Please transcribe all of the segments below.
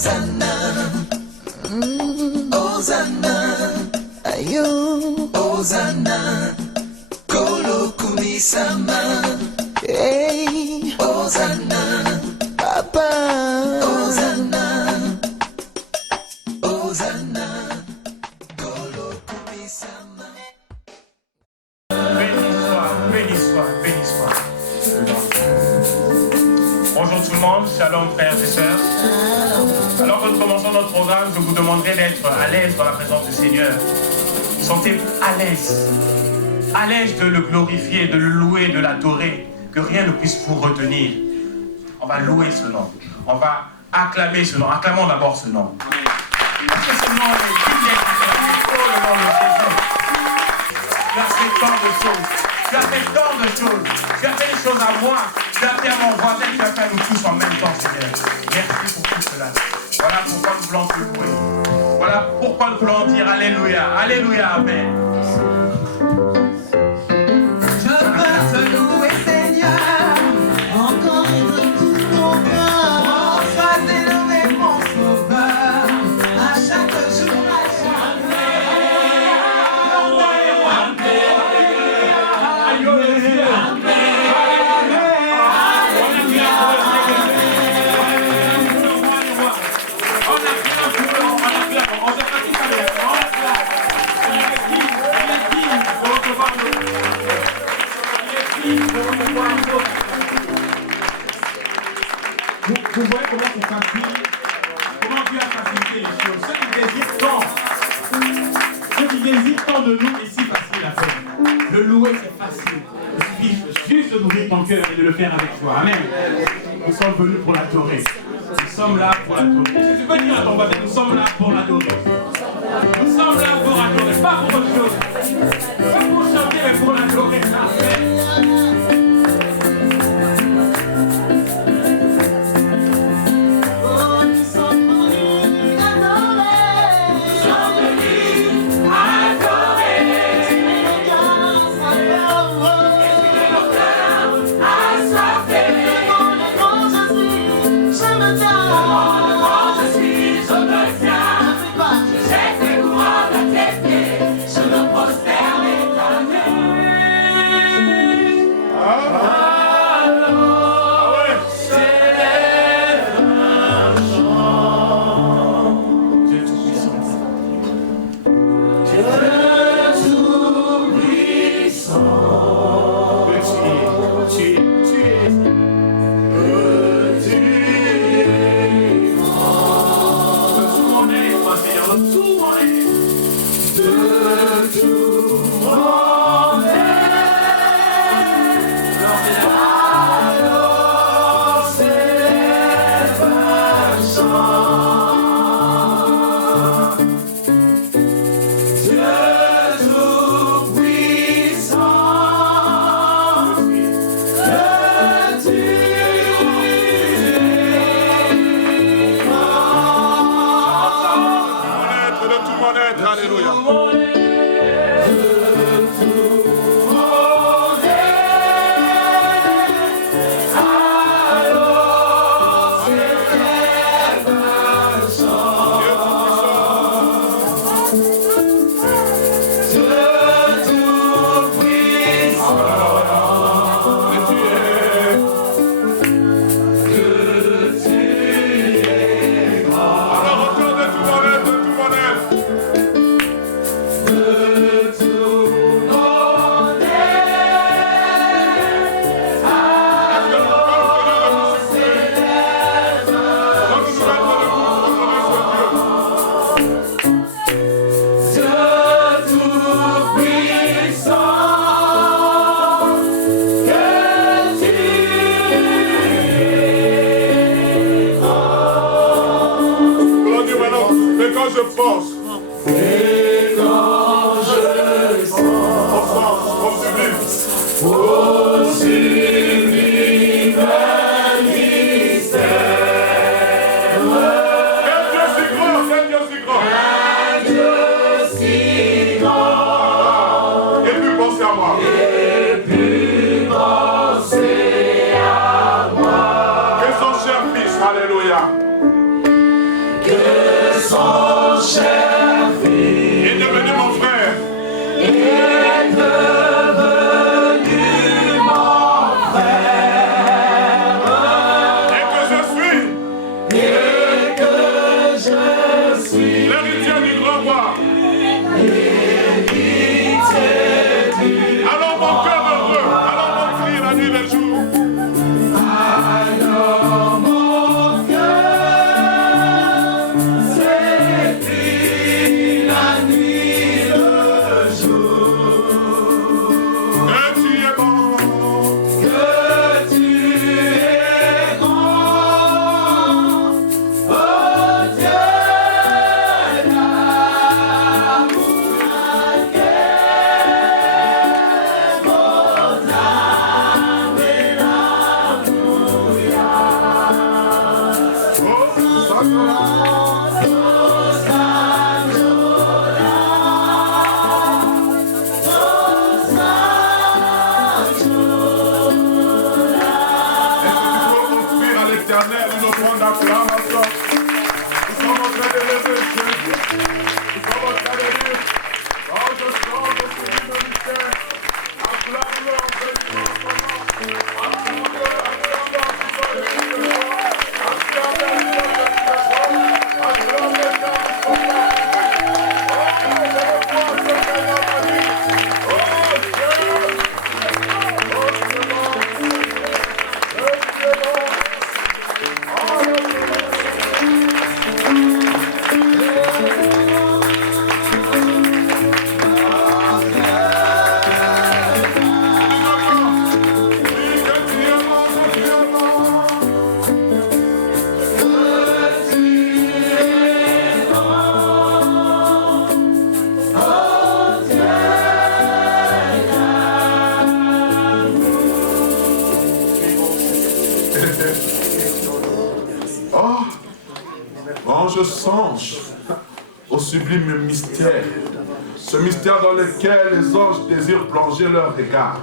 Hosanna, ayo, Hosanna, Kolo Kumisama, hey, Hosanna, Papa, Hosanna, Hosanna, Kolo Kumisama. Béni soit. Bonjour tout le monde, shalom frères et sœurs. Alors que nous commençons notre programme, je vous demanderai d'être à l'aise dans la présence du Seigneur. Sentez-vous à l'aise de le glorifier, de le louer, de l'adorer, que rien ne puisse vous retenir. On va louer ce nom, on va acclamer ce nom, acclamons d'abord ce nom. Parce que ce nom est digne d'être acclamé. Oh le nom de Jésus. Tu as fait tant de choses, tu as fait tant de choses, tu as fait des choses à moi, tu as fait à mon voisin, tu as fait à nous tous en même temps, Seigneur. Merci pour tout cela. Voilà pourquoi nous voulons te louer. Voilà pourquoi nous voulons dire Alléluia. Alléluia, Amen. Je veux te louer, Seigneur, encore et de tout mon cœur. Oh, sois élevé, mon sauveur, à chaque jour, à chaque Vous voyez comment c'est facile, comment Dieu a facilité les choses. Ce qui désire tant de nous est si facile à faire. Le louer c'est facile. Il suffit juste d'ouvrir ton cœur et de le faire avec joie. Amen. Nous sommes venus pour l'adorer. Nous sommes là pour l'adorer. Si tu peux dire à ton voisin, nous sommes là pour l'adorer. Nous sommes là pour adorer, pas pour autre chose. Pas pour chanter, mais pour l'adorer. Amen. Et quand je pense, et quand cher fils est devenu mon frère. est devenu mon frère. Et que je suis l'héritier du grand roi. Alors mon cœur heureux, alors mon cri la nuit et le jour. Alors mon cœur s'écrie la nuit, le jour. Que tu es bon, Que tu es grand, oh Dieu d'amour, une offrande d'acclamation. Nous sommes en train de lever Jésus. Nous sommes en train de dire, oh je sens le sublime mystère. Acclame-le en bénissant son nom. Acclame-le, acclame-le en disant le Seigneur. Acclame-le en disant le Seigneur. Acclame-le car nous sommes là. Oh, je le vois, ce Seigneur m'a dit. Oh, Dieu. Oh, Dieu bon. Oh, Dieu bon. Oh, je songe au sublime mystère, ce mystère dans lequel les anges désirent plonger leur regard,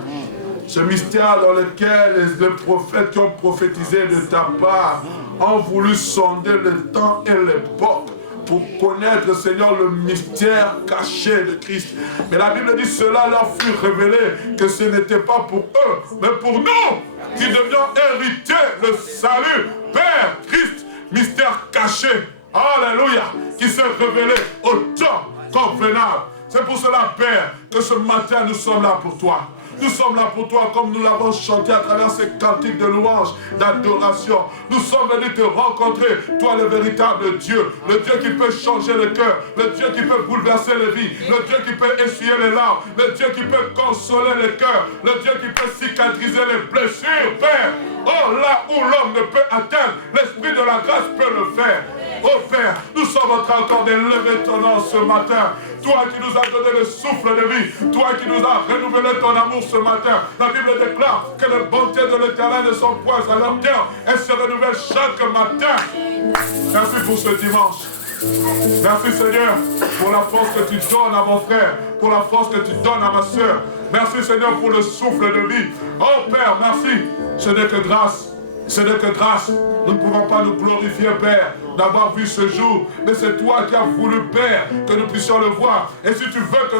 ce mystère dans lequel les prophètes qui ont prophétisé de ta part ont voulu sonder le temps et l'époque pour connaître, Seigneur, le mystère caché de Christ. Mais la Bible dit cela leur fut révélé, que ce n'était pas pour eux, mais pour nous, qui devions hériter le salut. Père Christ, mystère caché, alléluia, qui s'est révélé au temps convenable. C'est pour cela, Père, que ce matin nous sommes là pour toi. Nous sommes là pour toi comme nous l'avons chanté à travers ces cantiques de louange, d'adoration. Nous sommes venus te rencontrer, toi le véritable Dieu, le Dieu qui peut changer le cœur, le Dieu qui peut bouleverser les vies, le Dieu qui peut essuyer les larmes, le Dieu qui peut consoler les cœurs, le Dieu qui peut cicatriser les blessures, Père. Oh, là où l'homme ne peut atteindre, l'Esprit de la grâce peut le faire. Oh Père, nous sommes en train encore d'élever ton nom ce matin. Toi qui nous as donné le souffle de vie, toi qui nous as renouvelé ton amour ce matin. La Bible déclare que les bontés de l'Éternel ne sont point à leur terme. Elles se renouvellent chaque matin. Merci pour ce dimanche. Merci Seigneur pour la force que tu donnes à mon frère, pour la force que tu donnes à ma soeur. Merci Seigneur pour le souffle de vie. Oh Père, merci. Ce n'est que grâce. Ce n'est que grâce. Nous ne pouvons pas nous glorifier, Père, d'avoir vu ce jour. Mais c'est toi qui as voulu, Père, que nous puissions le voir. Et si tu veux que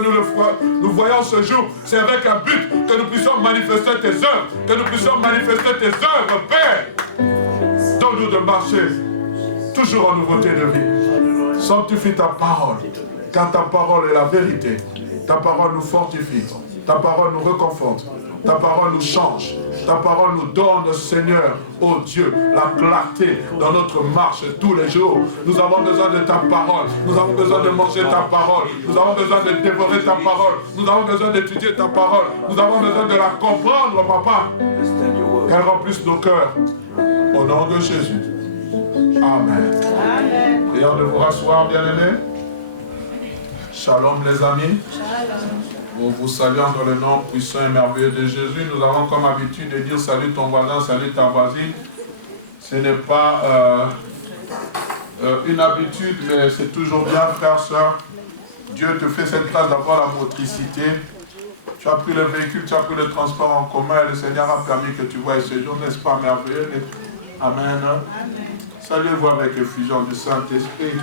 nous voyons ce jour, c'est avec un but que nous puissions manifester tes œuvres. Que nous puissions manifester tes œuvres, Père. Donne-nous de marcher toujours en nouveauté de vie. Sanctifie ta parole, car ta parole est la vérité. Ta parole nous fortifie. Ta parole nous réconforte. Ta parole nous change. Ta parole nous donne, Seigneur, oh Dieu, la clarté dans notre marche tous les jours. Nous avons besoin de ta parole. Nous avons besoin de manger ta parole. Nous avons besoin de dévorer ta parole. Nous avons besoin d'étudier ta parole. Nous avons besoin de la comprendre, Papa. Qu'elle remplisse nos cœurs. Au nom de Jésus. Amen. Amen. Prions de vous rasseoir, bien-aimés. Shalom, les amis. Nous vous saluons dans le nom puissant et merveilleux de Jésus. Nous avons comme habitude de dire salut ton voisin, salut ta voisine. Ce n'est pas une habitude, mais c'est toujours bien, frère, soeur. Dieu te fait cette grâce d'avoir la motricité. Tu as pris le véhicule, tu as pris le transport en commun et le Seigneur a permis que tu voies ce jour, n'est-ce pas merveilleux? Amen. Saluez-vous avec effusion du Saint-Esprit.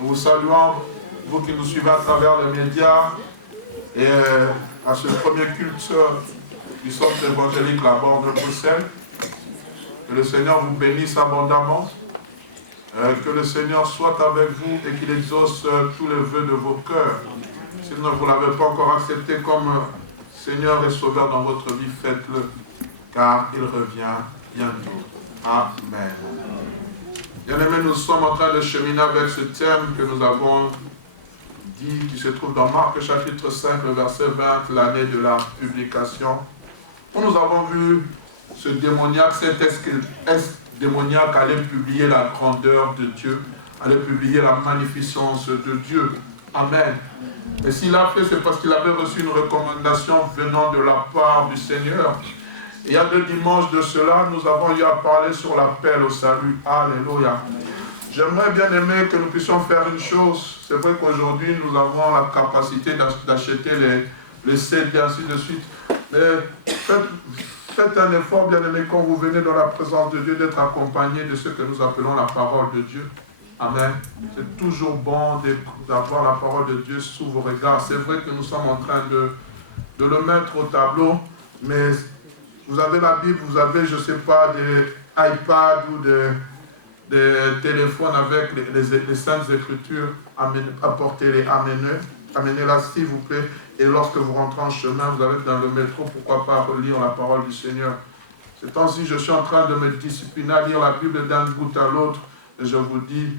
Nous vous saluons, vous qui nous suivez à travers les médias, et à ce premier culte du centre évangélique là-bas de Bruxelles. Que le Seigneur vous bénisse abondamment. Que le Seigneur soit avec vous et qu'il exauce tous les vœux de vos cœurs. Si vous ne l'avez pas encore accepté comme Seigneur et Sauveur dans votre vie, faites-le, car il revient bientôt. Amen. Bien-aimés, nous sommes en train de cheminer avec ce thème que nous avons dit, qui se trouve dans Marc chapitre 5, le verset 20, l'année de la publication, où nous avons vu ce démoniaque, cet démoniaque allait publier la grandeur de Dieu, allait publier la magnificence de Dieu. Amen. Et s'il a fait, c'est parce qu'il avait reçu une recommandation venant de la part du Seigneur. Et il y a 2 dimanches de cela, nous avons eu à parler sur l'appel au salut. Alléluia. J'aimerais bien aimer que nous puissions faire une chose. C'est vrai qu'aujourd'hui, nous avons la capacité d'acheter les CD, ainsi de suite. Mais faites un effort, bien aimé, quand vous venez dans la présence de Dieu, d'être accompagné de ce que nous appelons la parole de Dieu. Amen. C'est toujours bon d'avoir la parole de Dieu sous vos regards. C'est vrai que nous sommes en train de le mettre au tableau, mais vous avez la Bible, vous avez, je ne sais pas, des iPads ou des téléphones avec les Saintes Écritures. Apportez-les, amenez-la s'il vous plaît. Et lorsque vous rentrez en chemin, vous allez dans le métro, pourquoi pas relire la parole du Seigneur. Ces temps-ci, je suis en train de me discipliner à lire la Bible d'un bout à l'autre. Et je vous dis,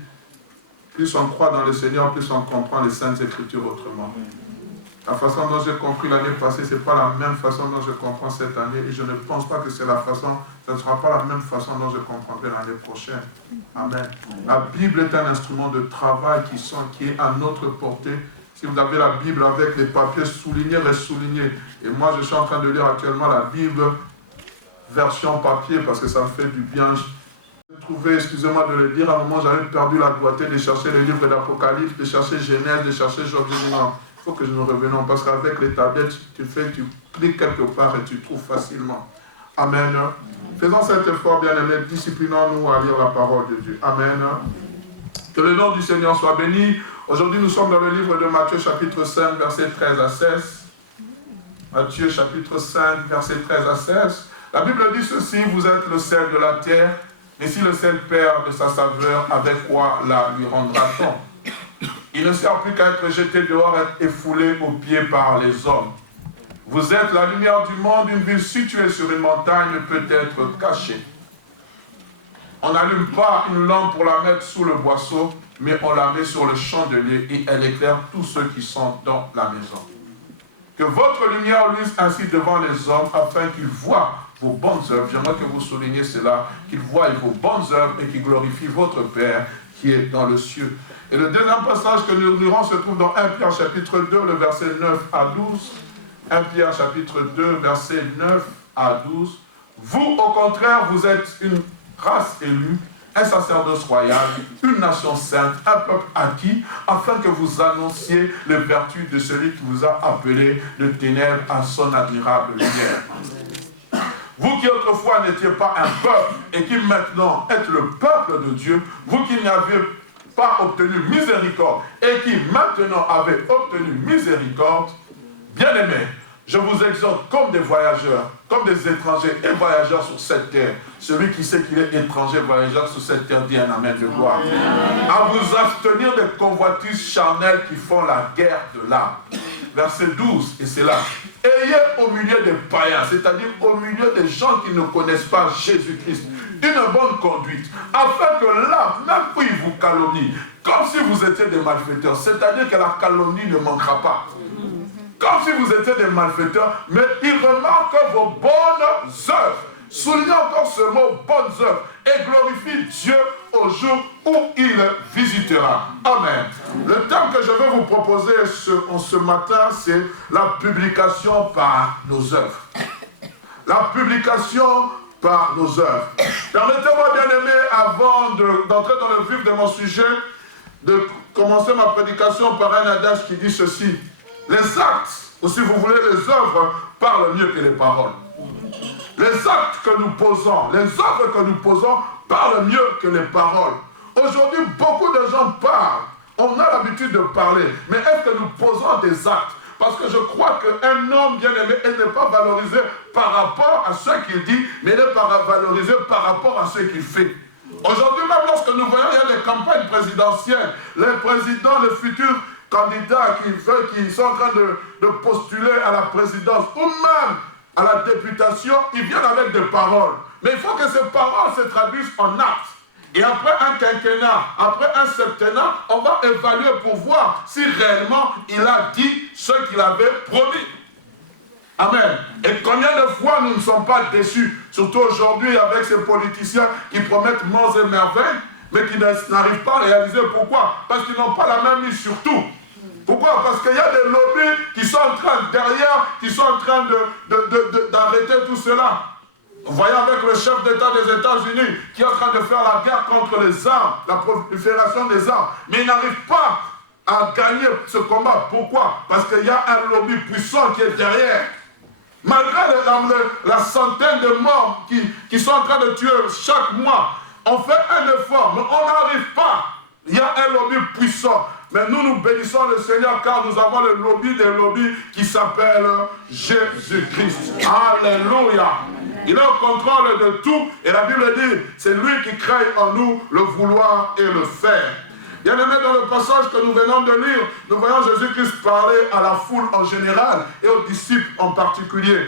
plus on croit dans le Seigneur, plus on comprend les Saintes Écritures autrement. La façon dont j'ai compris l'année passée, ce n'est pas la même façon dont je comprends cette année. Et je ne pense pas que c'est la façon, ce ne sera pas la même façon dont je comprendrai l'année prochaine. Amen. La Bible est un instrument de travail qui est à notre portée. Si vous avez la Bible avec les papiers soulignés, ressoulignés. Et moi, je suis en train de lire actuellement la Bible version papier parce que ça me fait du bien. J'ai trouvé, excusez-moi de le dire, à un moment, j'avais perdu la doigté de chercher le livre d'Apocalypse, de chercher Genèse, de chercher Job. J'ai dit non, il faut que nous revenons parce qu'avec les tablettes, tu cliques quelque part et tu trouves facilement. Amen. Faisons cet effort, bien-aimés, disciplinons-nous à lire la parole de Dieu. Amen. Que le nom du Seigneur soit béni. Aujourd'hui, nous sommes dans le livre de Matthieu, chapitre 5, versets 13 à 16. Matthieu, chapitre 5, versets 13 à 16. La Bible dit ceci, vous êtes le sel de la terre, mais si le sel perd de sa saveur, avec quoi la lui rendra-t-on? Il ne sert plus qu'à être jeté dehors, être effoulé aux pieds par les hommes. Vous êtes la lumière du monde, une ville située sur une montagne ne peut être cachée. On n'allume pas une lampe pour la mettre sous le boisseau, mais on la met sur le chandelier et elle éclaire tous ceux qui sont dans la maison. Que votre lumière luise ainsi devant les hommes afin qu'ils voient vos bonnes œuvres. J'aimerais que vous souligniez cela, qu'ils voient vos bonnes œuvres et qu'ils glorifient votre Père qui est dans le ciel. Et le deuxième passage que nous lirons se trouve dans 1 Pierre chapitre 2, le verset 9 à 12. 1 Pierre chapitre 2, verset 9 à 12. Vous, au contraire, vous êtes une race élue, un sacerdoce royal, une nation sainte, un peuple acquis, afin que vous annonciez les vertus de celui qui vous a appelé de ténèbres à son admirable lumière. Vous qui autrefois n'étiez pas un peuple et qui maintenant êtes le peuple de Dieu, vous qui n'avez pas obtenu miséricorde et qui maintenant avez obtenu miséricorde, bien-aimés, je vous exhorte comme des voyageurs, comme des étrangers et voyageurs sur cette terre. Celui qui sait qu'il est étranger, voyageur sur cette terre, dit un amen de gloire. À vous abstenir des convoitises charnelles qui font la guerre de l'âme. Verset 12, et c'est là. Ayez au milieu des païens, c'est-à-dire au milieu des gens qui ne connaissent pas Jésus-Christ, une bonne conduite, afin que là, même où ils vous calomnient, comme si vous étiez des malfaiteurs, c'est-à-dire que la calomnie ne manquera pas. Comme si vous étiez des malfaiteurs, mais ils remarquent vos bonnes œuvres. Soulignez encore ce mot, bonnes œuvres, et glorifie Dieu au jour où il visitera. Amen. Le thème que je veux vous proposer ce matin, c'est la publication par nos œuvres. La publication par nos œuvres. Permettez-moi, bien-aimés, avant d'entrer dans le vif de mon sujet, de commencer ma prédication par un adage qui dit ceci. Les actes, ou si vous voulez les œuvres, parlent mieux que les paroles. Les actes que nous posons, les œuvres que nous posons, parlent mieux que les paroles. Aujourd'hui, beaucoup de gens parlent, On a l'habitude de parler, mais est-ce que nous posons des actes? Parce que je crois qu'un homme bien-aimé, il n'est pas valorisé par rapport à ce qu'il dit, mais il est valorisé par rapport à ce qu'il fait. Aujourd'hui, même lorsque nous voyons, il y a des campagnes présidentielles, les présidents, les futurs candidats qui sont en train de postuler à la présidence, ou même à la députation, ils viennent avec des paroles. Mais il faut que ces paroles se traduisent en actes. Et après un quinquennat, après un septennat, on va évaluer pour voir si réellement il a dit ce qu'il avait promis. Amen. Et combien de fois nous ne sommes pas déçus, surtout aujourd'hui avec ces politiciens qui promettent monts et merveilles, mais qui n'arrivent pas à réaliser. Pourquoi? Parce qu'ils n'ont pas la main mise sur tout. Pourquoi? Parce qu'il y a des lobbies qui sont en train derrière, qui sont en train d'arrêter tout cela. Vous voyez avec le chef d'État des États-Unis qui est en train de faire la guerre contre les armes, la prolifération des armes. Mais il n'arrive pas à gagner ce combat. Pourquoi? Parce qu'il y a un lobby puissant qui est derrière. Malgré la centaine de morts qui sont en train de tuer chaque mois, on fait un effort, mais on n'arrive pas. Il y a un lobby puissant. Mais nous bénissons le Seigneur car nous avons le lobby des lobbies qui s'appelle Jésus-Christ. Alléluia. Il est au contrôle de tout et la Bible dit, c'est lui qui crée en nous le vouloir et le faire. Bien aimé, dans le passage que nous venons de lire, nous voyons Jésus-Christ parler à la foule en général et aux disciples en particulier.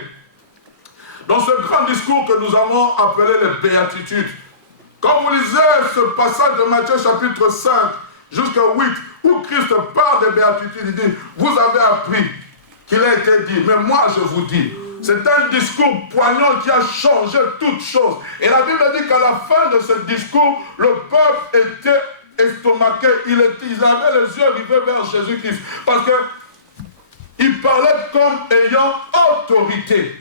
Dans ce grand discours que nous avons appelé les béatitudes, quand vous lisez ce passage de Matthieu chapitre 5 jusqu'au 8, où Christ parle des béatitudes, il dit, vous avez appris qu'il a été dit, mais moi je vous dis. C'est un discours poignant qui a changé toutes choses. Et la Bible dit qu'à la fin de ce discours, le peuple était estomaqué. Ils avaient les yeux rivés vers Jésus-Christ. Parce qu'il parlait comme ayant autorité.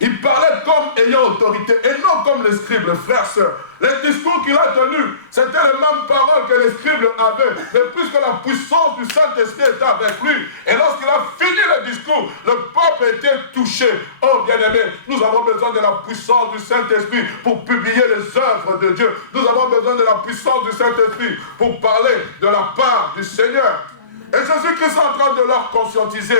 Il parlait comme ayant autorité et non comme les scribes, les frères, sœurs. Les discours qu'il a tenus, c'était les mêmes paroles que les scribes avaient. Mais puisque la puissance du Saint-Esprit était avec lui, et lorsqu'il a fini le discours, le peuple était touché. Oh bien-aimés, nous avons besoin de la puissance du Saint-Esprit pour publier les œuvres de Dieu. Nous avons besoin de la puissance du Saint-Esprit pour parler de la part du Seigneur. Et Jésus-Christ est en train de leur conscientiser.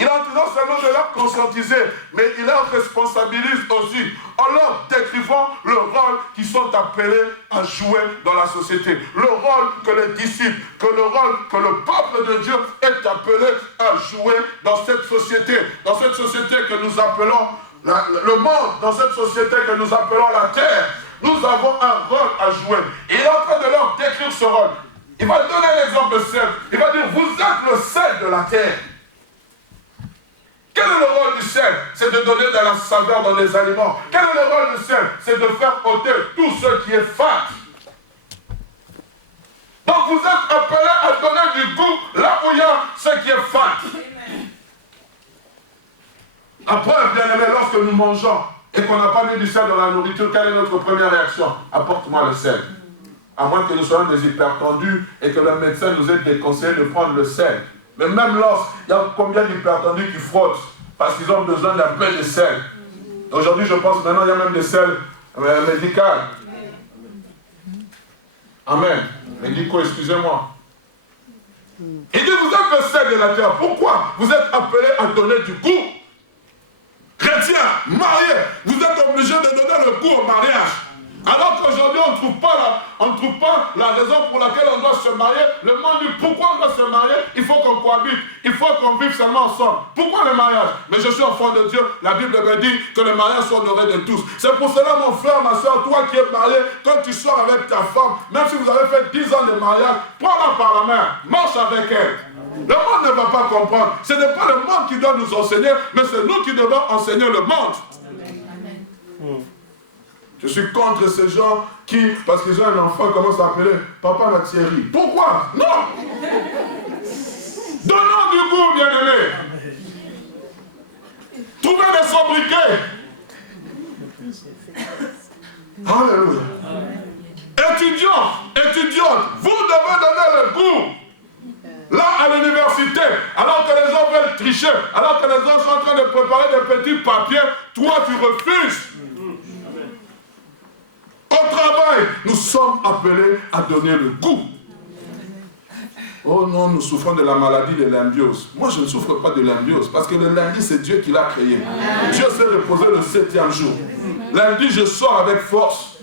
Il est en train non seulement de leur conscientiser, mais il leur responsabilise aussi en leur décrivant le rôle qu'ils sont appelés à jouer dans la société. Le rôle que les disciples, que le rôle que le peuple de Dieu est appelé à jouer dans cette société. Dans cette société que nous appelons le monde, dans cette société que nous appelons la terre. Nous avons un rôle à jouer. Et il est en train de leur décrire ce rôle. Il va donner l'exemple simple. Il va dire, vous êtes le sel de la terre. Quel est le rôle du sel? C'est de donner de la saveur dans les aliments. Quel est le rôle du sel? C'est de faire ôter tout ce qui est fat. Donc vous êtes appelés à donner du goût là où il y a ce qui est fat. Après, bien aimé, lorsque nous mangeons et qu'on n'a pas mis du sel dans la nourriture, quelle est notre première réaction? Apporte-moi le sel. À moins que nous soyons des hypertendus et que le médecin nous ait déconseillé de prendre le sel. Mais même lorsqu'il y a combien d'hypertendus qui frottent parce qu'ils ont besoin d'un peu de sel. Aujourd'hui, je pense maintenant il y a même des sels médicaux. Amen. Médicaux, excusez-moi. Il dit, vous êtes le sel de la terre. Pourquoi vous êtes appelés à donner du goût? Chrétiens, mariés, vous êtes obligés de donner le goût au mariage. Alors qu'aujourd'hui, on ne trouve pas la raison pour laquelle on doit se marier. Le monde dit, pourquoi on doit se marier? Il faut qu'on cohabite. Il faut qu'on vive seulement ensemble. Pourquoi le mariage? Mais je suis enfant de Dieu. La Bible me dit que le mariage soit honoré de tous. C'est pour cela, mon frère, ma soeur, toi qui es marié, quand tu sors avec ta femme, même si vous avez fait 10 ans de mariage, prends-la par la main, marche avec elle. Le monde ne va pas comprendre. Ce n'est pas le monde qui doit nous enseigner, mais c'est nous qui devons enseigner le monde. Je suis contre ces gens qui, parce qu'ils ont un enfant, commencent à appeler Papa la Thierry. Pourquoi? Non! Donnons du goût, bien-aimés. Trouvez des sobriquets. Alléluia. Étudiants, étudiantes, vous devez donner le goût. Là, à l'université, alors que les gens veulent tricher, alors que les gens sont en train de préparer des petits papiers, toi, tu refuses. Au travail, nous sommes appelés à donner le goût. Oh non, nous souffrons de la maladie de l'imbiose. Moi, je ne souffre pas de l'imbiose parce que le lundi, c'est Dieu qui l'a créé. Dieu s'est reposé le 7e jour. Lundi, je sors avec force.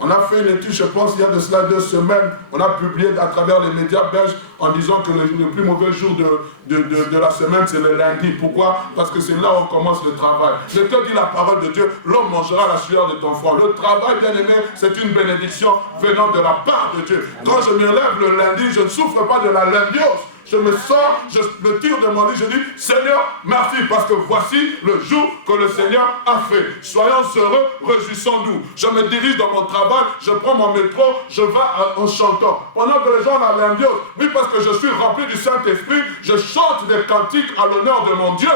On a fait une étude, je pense, il y a de cela 2 semaines. On a publié à travers les médias belges en disant que le plus mauvais jour de la semaine, c'est le lundi. Pourquoi? Parce que c'est là où on commence le travail. Je te dis la parole de Dieu, l'homme mangera la sueur de ton front. Le travail, bien aimé, c'est une bénédiction venant de la part de Dieu. Quand je me lève le lundi, je ne souffre pas de la lumbiose. Je me sors, je me tire de mon lit, je dis, Seigneur, merci, parce que voici le jour que le Seigneur a fait. Soyons heureux, réjouissons-nous. Je me dirige dans mon travail, je prends mon métro, je vais en chantant. Pendant que les gens ont la lumbiose, oui, parce que je suis rempli du Saint-Esprit, je chante des cantiques à l'honneur de mon Dieu.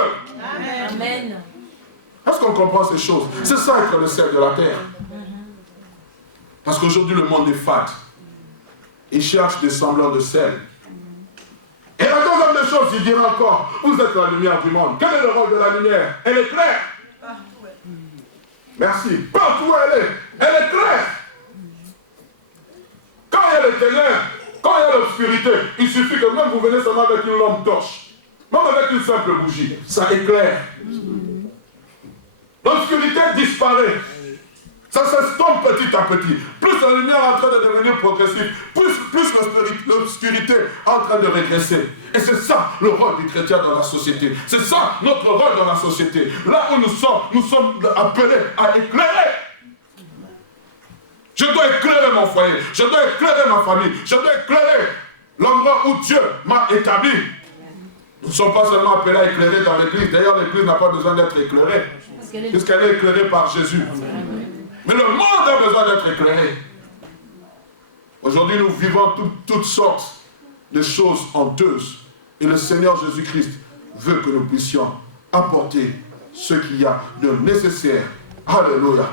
Amen. Est-ce qu'on comprend ces choses? C'est ça être le sel de la terre. Parce qu'aujourd'hui, le monde est fade. Il cherche des semblants de sel. Et la deuxième des choses, il dira encore, vous êtes la lumière du monde. Quel est le rôle de la lumière? Elle est claire. Merci. Partout où elle est claire. Quand il y a les ténèbres, quand il y a l'obscurité, il suffit que même vous venez seulement avec une lampe torche, même avec une simple bougie, ça éclaire. L'obscurité disparaît. Ça s'estompe petit à petit. Plus la lumière est en train de devenir progressive, plus l'obscurité est en train de régresser. Et c'est ça le rôle du chrétien dans la société. C'est ça notre rôle dans la société. Là où nous sommes appelés à éclairer. Je dois éclairer mon foyer. Je dois éclairer ma famille. Je dois éclairer l'endroit où Dieu m'a établi. Nous ne sommes pas seulement appelés à éclairer dans l'église. D'ailleurs, l'église n'a pas besoin d'être éclairée. Puisqu'elle est éclairée par Jésus. Mais le monde a besoin d'être éclairé. Aujourd'hui, nous vivons toutes sortes de choses honteuses. Et le Seigneur Jésus-Christ veut que nous puissions apporter ce qu'il y a de nécessaire. Alléluia.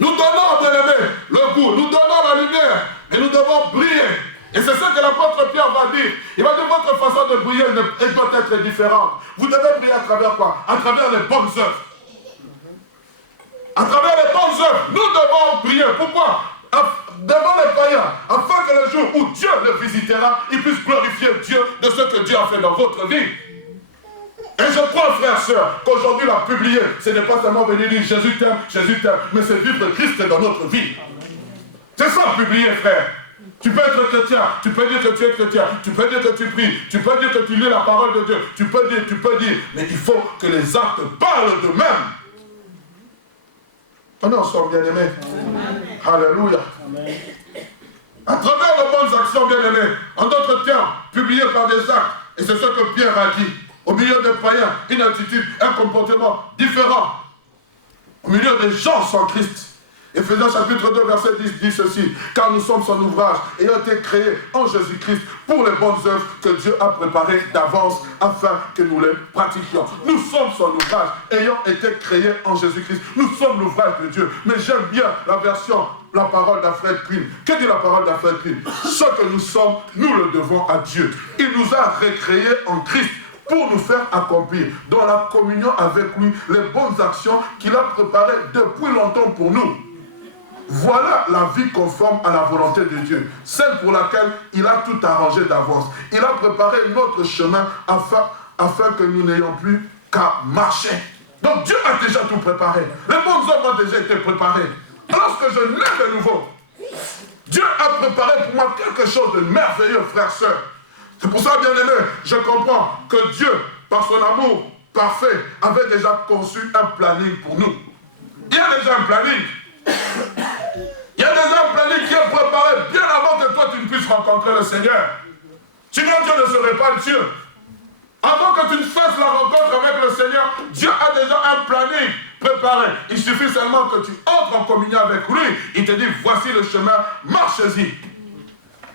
Nous donnons, bien-aimés, le goût. Nous donnons la lumière. Et nous devons briller. Et c'est ça que l'apôtre Pierre va dire. Il va dire votre façon de briller elle doit être différente. Vous devez briller à travers quoi? À travers les bonnes œuvres. À travers les bonnes œuvres, nous devons prier. Pourquoi? Devant les païens, afin que le jour où Dieu le visitera, il puisse glorifier Dieu de ce que Dieu a fait dans votre vie. Et je crois, frères, sœurs, qu'aujourd'hui la publier, ce n'est pas seulement venir dire Jésus t'aime, mais c'est vivre Christ dans notre vie. C'est ça, publier, frère. Tu peux être chrétien, tu peux dire que tu es chrétien, tu peux dire que tu pries, tu peux dire que tu lis la parole de Dieu, tu peux dire, mais il faut que les actes parlent d'eux-mêmes. On est ensemble, bien-aimés. Alléluia. Amen. À travers de bonnes actions, bien-aimés, en d'autres termes, publiées par des actes, et c'est ce que Pierre a dit, au milieu des païens, une attitude, un comportement différent, au milieu des gens sans Christ. Éphésiens chapitre 2, verset 10 dit ceci, car nous sommes son ouvrage, ayant été créés en Jésus-Christ pour les bonnes œuvres que Dieu a préparées d'avance afin que nous les pratiquions. Nous sommes son ouvrage, ayant été créés en Jésus-Christ. Nous sommes l'ouvrage de Dieu. Mais j'aime bien la version, la parole d'Alfred Quinn. Que dit la parole d'Alfred Quinn? Ce que nous sommes, nous le devons à Dieu. Il nous a recréés en Christ pour nous faire accomplir dans la communion avec lui les bonnes actions qu'il a préparées depuis longtemps pour nous. Voilà la vie conforme à la volonté de Dieu, celle pour laquelle il a tout arrangé d'avance. Il a préparé notre chemin afin que nous n'ayons plus qu'à marcher. Donc Dieu a déjà tout préparé. Les bonnes œuvres ont déjà été préparées. Lorsque je nais de nouveau, Dieu a préparé pour moi quelque chose de merveilleux, frères, sœurs. C'est pour ça, bien aimé, je comprends que Dieu, par son amour parfait, avait déjà conçu un planning pour nous. Il y a déjà un planning. Il y a déjà un planning qui est préparé bien avant que toi tu ne puisses rencontrer le Seigneur. Sinon Dieu ne serait pas Dieu. Avant que tu ne fasses la rencontre avec le Seigneur, Dieu a déjà un planning préparé. Il suffit seulement que tu entres en communion avec lui. Il te dit, voici le chemin, marche-y.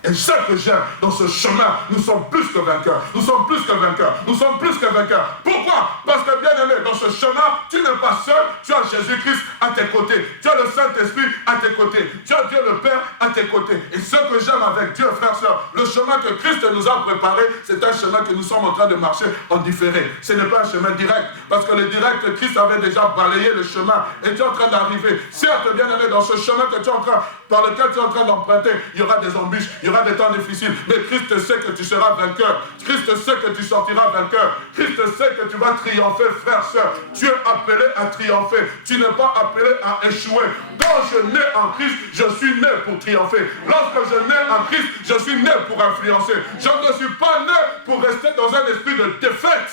Et ce que j'aime, dans ce chemin, nous sommes plus que vainqueurs. Nous sommes plus que vainqueurs. Nous sommes plus que vainqueurs. Pourquoi? Parce que bien aimé, dans ce chemin, tu n'es pas seul. Tu as Jésus-Christ à tes côtés. Tu as le Saint-Esprit à tes côtés. Tu as Dieu le Père à à tes côtés. Et ce que j'aime avec Dieu, frères, sœurs, le chemin que Christ nous a préparé, c'est un chemin que nous sommes en train de marcher en différé. Ce n'est pas un chemin direct, parce que le direct, Christ avait déjà balayé le chemin et tu es en train d'arriver. Certes, bien aimé, dans ce chemin que tu es en train, dans lequel tu es en train d'emprunter, il y aura des embûches, il y aura des temps difficiles, mais Christ sait que tu seras vainqueur. Christ sait que tu sortiras vainqueur. Christ sait que tu vas triompher, frère, sœur. Tu es appelé à triompher. Tu n'es pas appelé à échouer. Quand je nais en Christ, je suis né pour triompher. Lorsque je nais en Christ, je suis né pour influencer. Je ne suis pas né pour rester dans un esprit de défaite.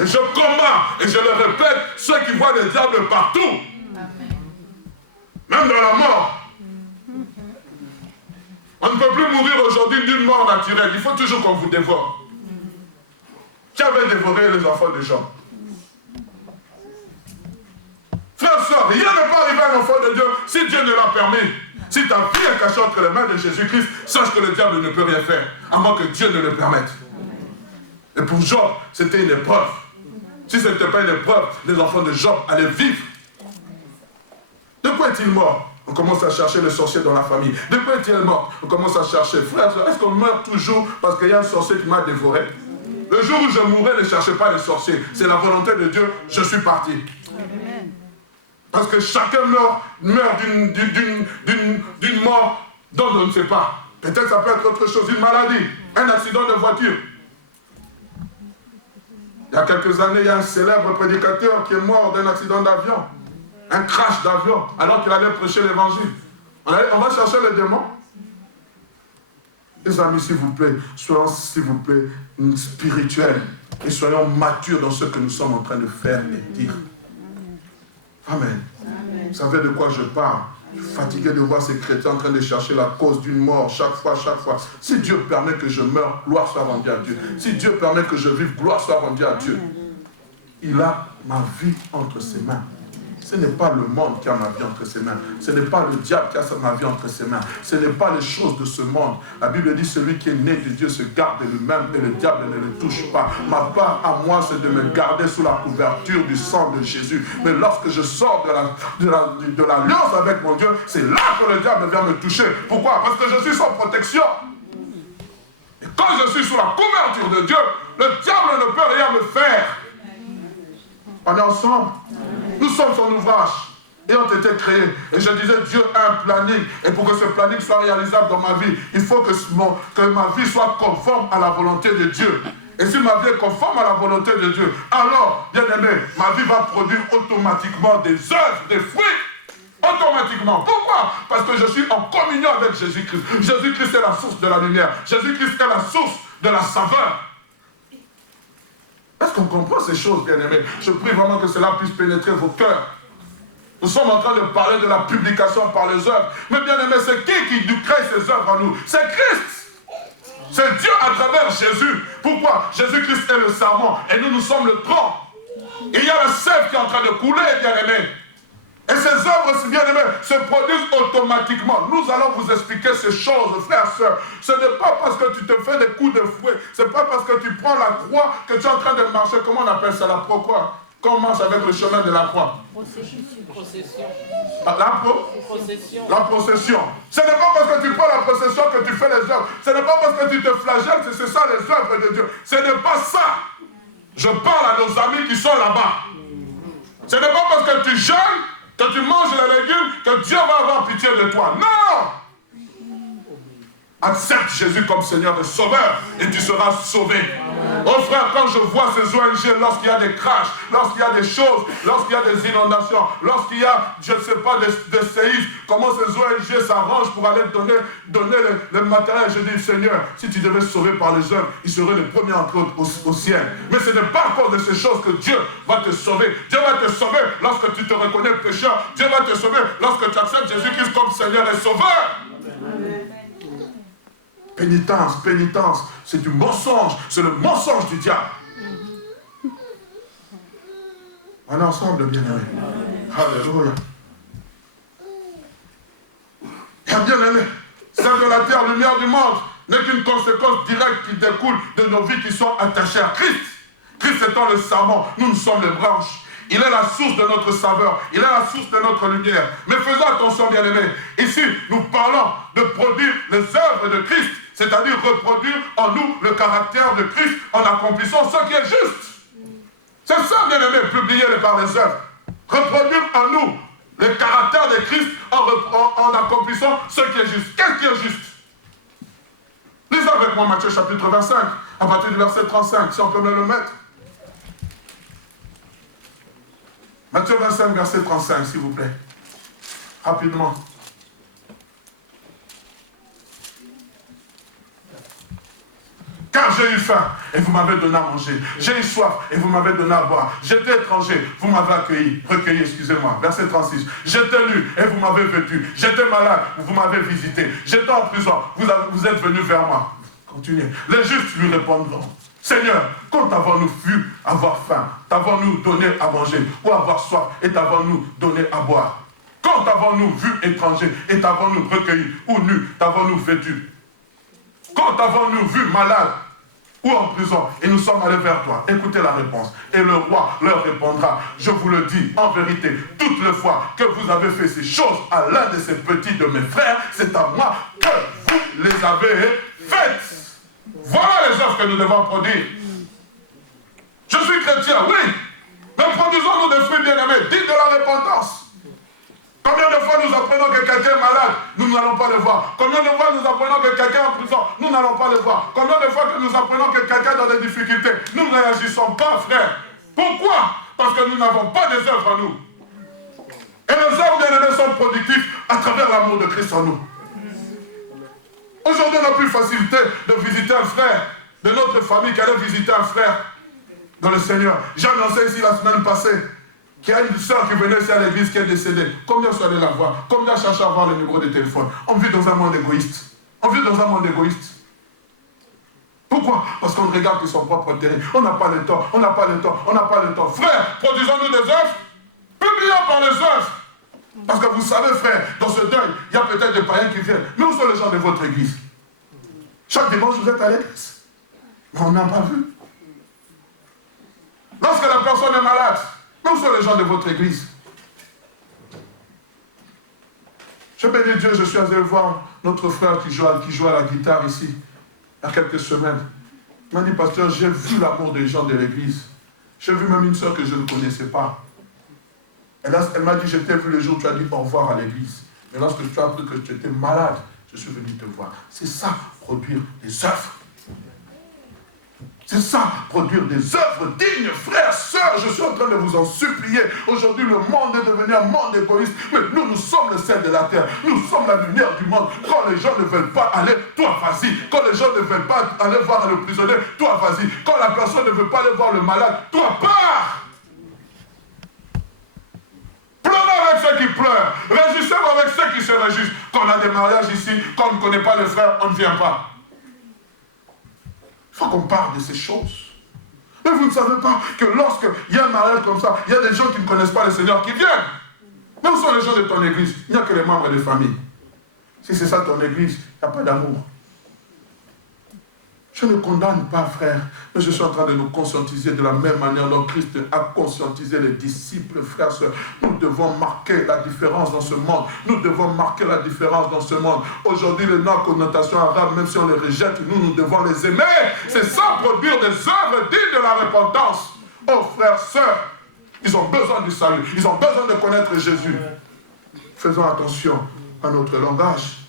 Et je combats, et je le répète, ceux qui voient le diable partout. Même dans la mort. On ne peut plus mourir aujourd'hui d'une mort naturelle. Il faut toujours qu'on vous dévore. Qui avait dévoré les enfants des gens? Frère, soeur, rien ne peut arriver à un enfant de Dieu si Dieu ne l'a permis. Si ta vie est cachée entre les mains de Jésus-Christ, sache que le diable ne peut rien faire, à moins que Dieu ne le permette. Et pour Job, c'était une épreuve. Si ce n'était pas une épreuve, les enfants de Job allaient vivre. De quoi est-il mort? On commence à chercher le sorcier dans la famille. De quoi est-il mort? On commence à chercher. Frère, est-ce qu'on meurt toujours parce qu'il y a un sorcier qui m'a dévoré? Le jour où je mourrai, ne cherchez pas les sorciers. C'est la volonté de Dieu, je suis parti. Parce que chacun meurt d'une mort dont on ne sait pas. Peut-être ça peut être autre chose, une maladie, un accident de voiture. Il y a quelques années, il y a un célèbre prédicateur qui est mort d'un accident d'avion. Un crash d'avion, alors qu'il allait prêcher l'évangile. On va chercher les démons. Les amis, s'il vous plaît, soyons, s'il vous plaît, spirituels. Et soyons matures dans ce que nous sommes en train de faire et dire. Amen. Amen. Vous savez de quoi je parle? Je suis fatigué de voir ces chrétiens en train de chercher la cause d'une mort chaque fois. Si Dieu permet que je meure, gloire soit rendue à Dieu. Si Dieu permet que je vive, gloire soit rendue à Dieu. Il a ma vie entre ses mains. Ce n'est pas le monde qui a ma vie entre ses mains. Ce n'est pas le diable qui a ma vie entre ses mains. Ce n'est pas les choses de ce monde. La Bible dit, celui qui est né de Dieu se garde de lui-même et le diable ne le touche pas. Ma part à moi, c'est de me garder sous la couverture du sang de Jésus. Mais lorsque je sors de l'alliance avec mon Dieu, c'est là que le diable vient me toucher. Pourquoi? Parce que je suis sans protection. Et quand je suis sous la couverture de Dieu, le diable ne peut rien me faire. On est ensemble. Nous sommes son ouvrage et ont été créés. Et je disais, Dieu a un planning. Et pour que ce planning soit réalisable dans ma vie, il faut que ma vie soit conforme à la volonté de Dieu. Et si ma vie est conforme à la volonté de Dieu, alors, bien aimé, ma vie va produire automatiquement des œuvres, des fruits. Automatiquement. Pourquoi? Parce que je suis en communion avec Jésus-Christ. Jésus-Christ est la source de la lumière. Jésus-Christ est la source de la saveur. Est-ce qu'on comprend ces choses, bien-aimés? Je prie vraiment que cela puisse pénétrer vos cœurs. Nous sommes en train de parler de la publication par les œuvres. Mais bien-aimés, c'est qui crée ces œuvres en nous? C'est Christ. C'est Dieu à travers Jésus. Pourquoi? Jésus-Christ est le serment et nous sommes le tronc. Et il y a la sève qui est en train de couler, bien-aimés. Et ces œuvres, bien aimés, se produisent automatiquement. Nous allons vous expliquer ces choses, frères, sœurs. Ce n'est pas parce que tu te fais des coups de fouet, ce n'est pas parce que tu prends la croix que tu es en train de marcher. Comment on appelle ça, la quoi? Quand on marche avec le chemin de la croix? Procession. La procession. Ce n'est pas parce que tu prends la procession que tu fais les œuvres. Ce n'est pas parce que tu te flagelles que c'est ça les œuvres de Dieu. Ce n'est pas ça. Je parle à nos amis qui sont là-bas. Ce n'est pas parce que tu jeûnes, que tu manges les légumes, que Dieu va avoir pitié de toi. Non! Accepte Jésus comme Seigneur et Sauveur et tu seras sauvé. Oh frère, quand je vois ces ONG, lorsqu'il y a des crashs, lorsqu'il y a des choses, lorsqu'il y a des inondations, lorsqu'il y a, je ne sais pas, des séismes, comment ces ONG s'arrangent pour aller donner le matériel. Je dis, Seigneur, si tu devais sauver par les œuvres, ils seraient les premiers entrés au ciel. Mais ce n'est pas encore de ces choses que Dieu va te sauver. Dieu va te sauver lorsque tu te reconnais pécheur. Dieu va te sauver lorsque tu acceptes Jésus-Christ comme Seigneur et Sauveur. Pénitence, c'est du mensonge, c'est le mensonge du diable. On est ensemble, bien-aimés. Alléluia. Et bien-aimés, celle de la terre, lumière du monde, n'est qu'une conséquence directe qui découle de nos vies qui sont attachées à Christ. Christ étant le serment, nous sommes les branches. Il est la source de notre saveur. Il est la source de notre lumière. Mais faisons attention, bien-aimés. Ici, nous parlons de produire les œuvres de Christ, c'est-à-dire reproduire en nous le caractère de Christ en accomplissant ce qui est juste. C'est ça, bien-aimés, publier par les œuvres. Reproduire en nous le caractère de Christ en accomplissant ce qui est juste. Qu'est-ce qui est juste? Lisez avec moi Matthieu chapitre 25, à partir du verset 35, si on peut me le mettre. Matthieu 25, verset 35, s'il vous plaît. Rapidement. Car j'ai eu faim et vous m'avez donné à manger. J'ai eu soif et vous m'avez donné à boire. J'étais étranger, vous m'avez recueilli, excusez-moi. Verset 36. J'étais nu et vous m'avez vêtu. J'étais malade, vous m'avez visité. J'étais en prison, vous êtes venus vers moi. Continuez. Les justes lui répondront. Seigneur, quand t'avons-nous vu avoir faim, t'avons-nous donné à manger, ou avoir soif, et t'avons-nous donné à boire? Quand t'avons-nous vu étranger, et t'avons-nous recueilli, ou nu, t'avons-nous vêtu? Quand t'avons-nous vu malade, ou en prison, et nous sommes allés vers toi? Écoutez la réponse. Et le roi leur répondra, je vous le dis, en vérité, toutes les fois que vous avez fait ces choses à l'un de ces petits de mes frères, c'est à moi que vous les avez faites. Voilà les œuvres que nous devons produire. Je suis chrétien, oui, mais produisons-nous des fruits bien-aimés, dites de la repentance. Combien de fois nous apprenons que quelqu'un est malade, nous n'allons pas le voir. Combien de fois nous apprenons que quelqu'un est en prison, nous n'allons pas le voir. Combien de fois que nous apprenons que quelqu'un est dans des difficultés, nous ne réagissons pas, frère. Pourquoi? Parce que nous n'avons pas des œuvres en nous. Et les œuvres bien-aimés sont productives à travers l'amour de Christ en nous. Aujourd'hui, on n'a plus facilité de visiter un frère de notre famille qui allait visiter un frère dans le Seigneur. J'ai annoncé ici la semaine passée qu'il y a une soeur qui venait ici à l'église qui est décédée. Combien sont allés la voir? Combien cherchent à avoir le numéro de téléphone? On vit dans un monde égoïste. On vit dans un monde égoïste. Pourquoi? Parce qu'on regarde que son propre intérêt. On n'a pas le temps, on n'a pas le temps, on n'a pas le temps. Frère, produisons-nous des œuvres, publions par les œuvres. Parce que vous savez, frère, dans ce deuil, il y a peut-être des païens qui viennent. Mais où sont les gens de votre église? Chaque dimanche, vous êtes à l'église. Mais on n'a pas vu. Lorsque la personne est malade, mais où sont les gens de votre église? Je bénis Dieu, je suis allé voir notre frère qui joue à la guitare ici, il y a quelques semaines. Il m'a dit, pasteur, j'ai vu l'amour des gens de l'église. J'ai vu même une soeur que je ne connaissais pas. Elle m'a dit, je t'ai vu le jour où tu as dit au revoir à l'église. Mais lorsque tu as appris que tu étais malade, je suis venu te voir. C'est ça, produire des œuvres. C'est ça, produire des œuvres dignes, frères, sœurs. Je suis en train de vous en supplier. Aujourd'hui, le monde est devenu un monde égoïste. Mais nous sommes le sel de la terre. Nous sommes la lumière du monde. Quand les gens ne veulent pas aller, toi, vas-y. Quand les gens ne veulent pas aller voir le prisonnier, toi, vas-y. Quand la personne ne veut pas aller voir le malade, toi, pars. Pleurez avec ceux qui pleurent. Réjouissez-vous avec ceux qui se réjouissent. Quand on a des mariages ici, quand on ne connaît pas les frères, on ne vient pas. Il faut qu'on parle de ces choses. Mais vous ne savez pas que lorsqu'il y a un mariage comme ça, il y a des gens qui ne connaissent pas le Seigneur qui viennent. Mais où sont les gens de ton église? Il n'y a que les membres de famille. Si c'est ça ton église, il n'y a pas d'amour. Je ne condamne pas, frère, mais je suis en train de nous conscientiser de la même manière dont Christ a conscientisé les disciples, frères, sœurs. Nous devons marquer la différence dans ce monde. Nous devons marquer la différence dans ce monde. Aujourd'hui, les noms à connotation arabe, même si on les rejette, nous devons les aimer. C'est ça, produire des œuvres dignes de la repentance. Oh, frères, sœurs, ils ont besoin du salut. Ils ont besoin de connaître Jésus. Faisons attention à notre langage.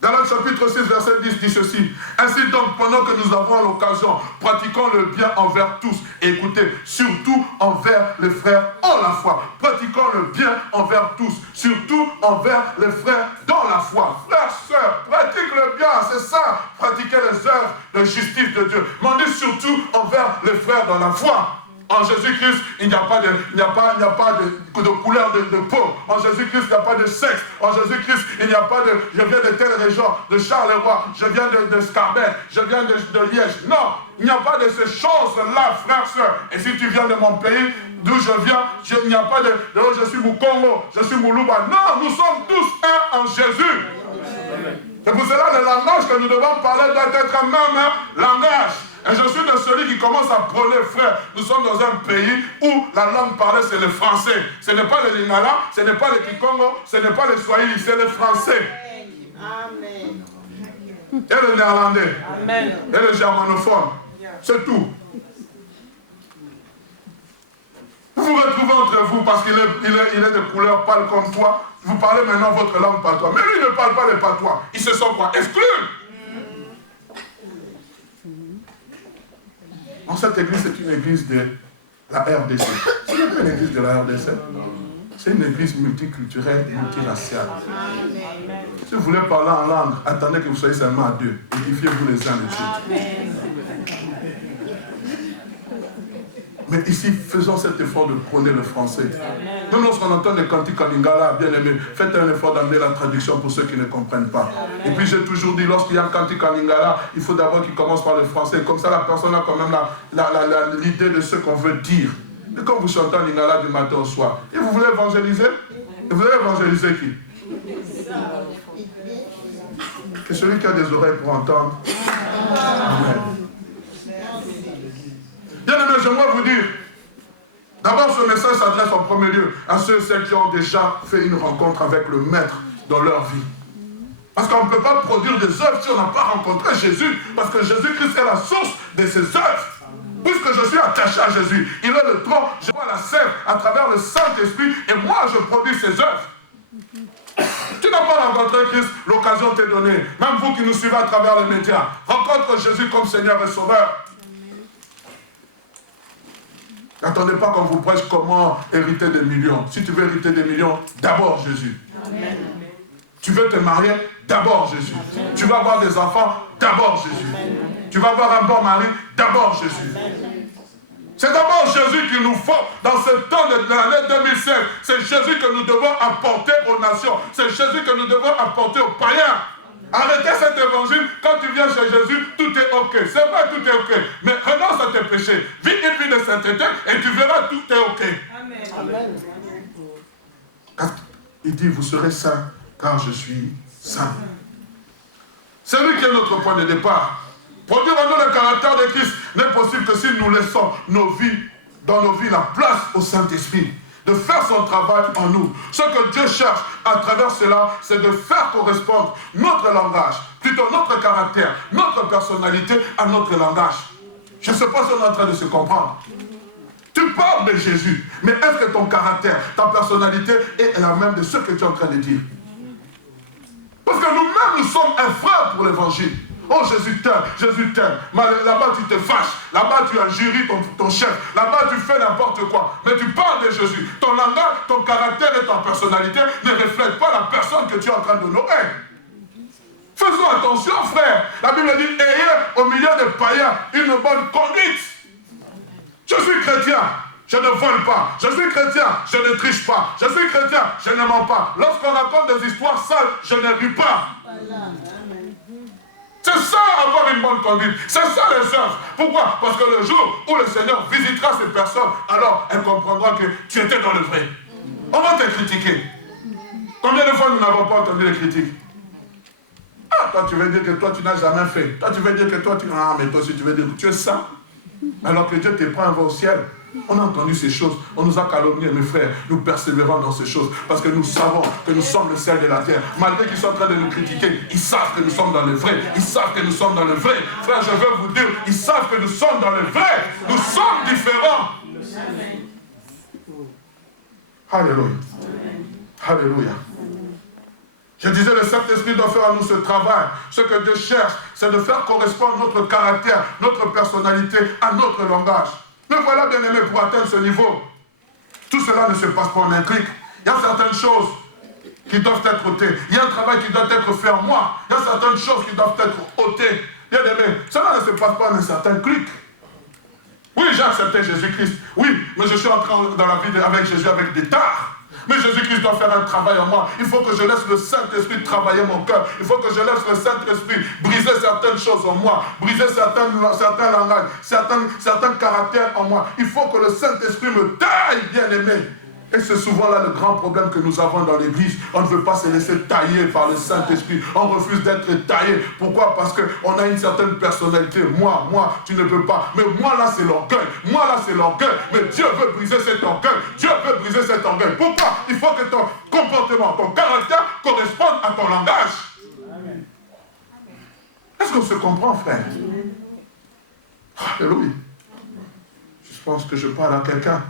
Dans le chapitre 6, verset 10 dit ceci. Ainsi donc, pendant que nous avons l'occasion, pratiquons le bien envers tous. Et écoutez, surtout envers les frères en la foi. Pratiquons le bien envers tous. Surtout envers les frères dans la foi. Frères, sœurs, pratique le bien, c'est ça. Pratiquer les œuvres de justice de Dieu. Mais on dit surtout envers les frères dans la foi. En Jésus-Christ, il n'y a pas de couleur de peau. En Jésus-Christ, il n'y a pas de sexe. En Jésus-Christ, il n'y a pas de je viens de telle région, de Charleroi, je viens de Scarbet, je viens de Liège. Non, il n'y a pas de ces choses-là, frères, sœurs. Et si tu viens de mon pays, d'où je viens, il n'y a pas de je suis Mukongo, je suis Moulouba. Non, nous sommes tous un en Jésus. C'est pour cela le langage que nous devons parler doit être un même langage. Et je suis de celui qui commence à prôner, frère, nous sommes dans un pays où la langue parlée, c'est le français. Ce n'est pas le lingala, ce n'est pas le kikongo, ce n'est pas le swahili, c'est le français. Amen. Et le néerlandais. Amen. Et le germanophone. C'est tout. Vous vous retrouvez entre vous parce qu'il est de couleur pâle comme toi. Vous parlez maintenant votre langue patois. Mais lui, il ne parle pas le patois. Il se sent quoi? Exclu. En cette église, c'est une église de la RDC. Ce n'est pas une église de la RDC. C'est une église multiculturelle, multiraciale. Si vous voulez parler en langue, attendez que vous soyez seulement à deux. Édifiez-vous les uns les autres. Mais ici, faisons cet effort de prôner le français. Nous, lorsqu'on entend les cantiques en lingala, bien aimé, faites un effort d'amener la traduction pour ceux qui ne comprennent pas. Et puis j'ai toujours dit, lorsqu'il y a un cantique en lingala, il faut d'abord qu'il commence par le français. Comme ça, la personne a quand même l'idée de ce qu'on veut dire. Et quand vous chantez en lingala du matin au soir, et vous voulez évangéliser? Et vous allez évangéliser qui? Que celui qui a des oreilles pour entendre. Amen. Bien aimé, j'aimerais vous dire, d'abord ce message s'adresse en premier lieu à ceux et celles qui ont déjà fait une rencontre avec le Maître dans leur vie. Parce qu'on ne peut pas produire des œuvres si on n'a pas rencontré Jésus, parce que Jésus-Christ est la source de ces œuvres. Puisque je suis attaché à Jésus, il est le tronc, je vois la sève à travers le Saint-Esprit, et moi je produis ces œuvres. Tu n'as pas rencontré Christ, l'occasion t'est donnée. Même vous qui nous suivez à travers les médias, rencontre Jésus comme Seigneur et Sauveur. N'attendez pas qu'on vous prêche comment hériter des millions. Si tu veux hériter des millions, d'abord Jésus. Amen. Tu veux te marier, d'abord Jésus. Amen. Tu veux avoir des enfants, d'abord Jésus. Amen. Tu vas avoir un bon mari, d'abord Jésus. Amen. C'est d'abord Jésus qu'il nous faut dans ce temps de l'année 2016. C'est Jésus que nous devons apporter aux nations. C'est Jésus que nous devons apporter aux païens. Arrêtez cet évangile, quand tu viens chez Jésus, tout est ok. C'est vrai, tout est ok. Mais renonce à tes péchés. Vis une vie de sainteté et tu verras, tout est ok. Amen. Amen. Il dit, vous serez saints, car je suis saint. C'est lui qui est notre point de départ. Produire en nous le caractère de Christ n'est possible que si nous laissons dans nos vies la place au Saint-Esprit. De faire son travail en nous. Ce que Dieu cherche à travers cela, c'est de faire correspondre notre langage, plutôt notre caractère, notre personnalité à notre langage. Je ne sais pas si on est en train de se comprendre. Tu parles de Jésus, mais est-ce que ton caractère, ta personnalité est la même de ce que tu es en train de dire? Parce que nous-mêmes, nous sommes un frère pour l'évangile. Oh, Jésus t'aime, Jésus t'aime. Là-bas, tu te fâches. Là-bas, tu injuries ton chef. Là-bas, tu fais n'importe quoi. Mais tu parles de Jésus. Ton langage, ton caractère et ta personnalité ne reflètent pas la personne que tu es en train d'honorer. Faisons attention, frère. La Bible dit, ayez au milieu des païens une bonne conduite. Je suis chrétien. Je ne vole pas. Je suis chrétien. Je ne triche pas. Je suis chrétien. Je ne mens pas. Lorsqu'on raconte des histoires sales, je ne ris pas. C'est ça avoir une bonne conduite. C'est ça les œuvres. Pourquoi? Parce que le jour où le Seigneur visitera ces personnes, alors elle comprendra que tu étais dans le vrai. On va te critiquer. Combien de fois nous n'avons pas entendu les critiques? Ah, toi tu veux dire que toi tu n'as jamais fait. Toi tu veux dire que toi tu... Ah, mais toi aussi tu veux dire que tu es ça. Alors que Dieu te prend au ciel. On a entendu ces choses, on nous a calomniés, mes frères. Nous persévérons dans ces choses parce que nous savons que nous sommes le sel de la terre. Malgré qu'ils sont en train de nous critiquer, ils savent que nous sommes dans le vrai. Ils savent que nous sommes dans le vrai. Frère, je veux vous dire, ils savent que nous sommes dans le vrai. Nous sommes différents. Alléluia. Alléluia. Je disais, le Saint-Esprit doit faire à nous ce travail. Ce que Dieu cherche, c'est de faire correspondre notre caractère, notre personnalité à notre langage. Mais voilà, bien aimé, pour atteindre ce niveau, tout cela ne se passe pas en un clic. Il y a certaines choses qui doivent être ôtées. Il y a un travail qui doit être fait en moi. Il y a certaines choses qui doivent être ôtées. Bien aimé, cela ne se passe pas en un certain clic. Oui, j'ai accepté Jésus-Christ. Oui, mais je suis entré dans la vie avec Jésus avec des tares. Mais Jésus-Christ doit faire un travail en moi. Il faut que je laisse le Saint-Esprit travailler mon cœur. Il faut que je laisse le Saint-Esprit briser certaines choses en moi, briser certains langages, certains caractères en moi. Il faut que le Saint-Esprit me taille, bien-aimé. Et c'est souvent là le grand problème que nous avons dans l'église. On ne veut pas se laisser tailler par le Saint-Esprit. On refuse d'être taillé. Pourquoi? Parce qu'on a une certaine personnalité. Moi, tu ne peux pas. Mais moi là, c'est l'orgueil. Moi là, c'est l'orgueil. Mais Dieu veut briser cet orgueil. Dieu veut briser cet orgueil. Pourquoi? Il faut que ton comportement, ton caractère corresponde à ton langage. Est-ce qu'on se comprend, frère? Alléluia. Je pense que je parle à quelqu'un.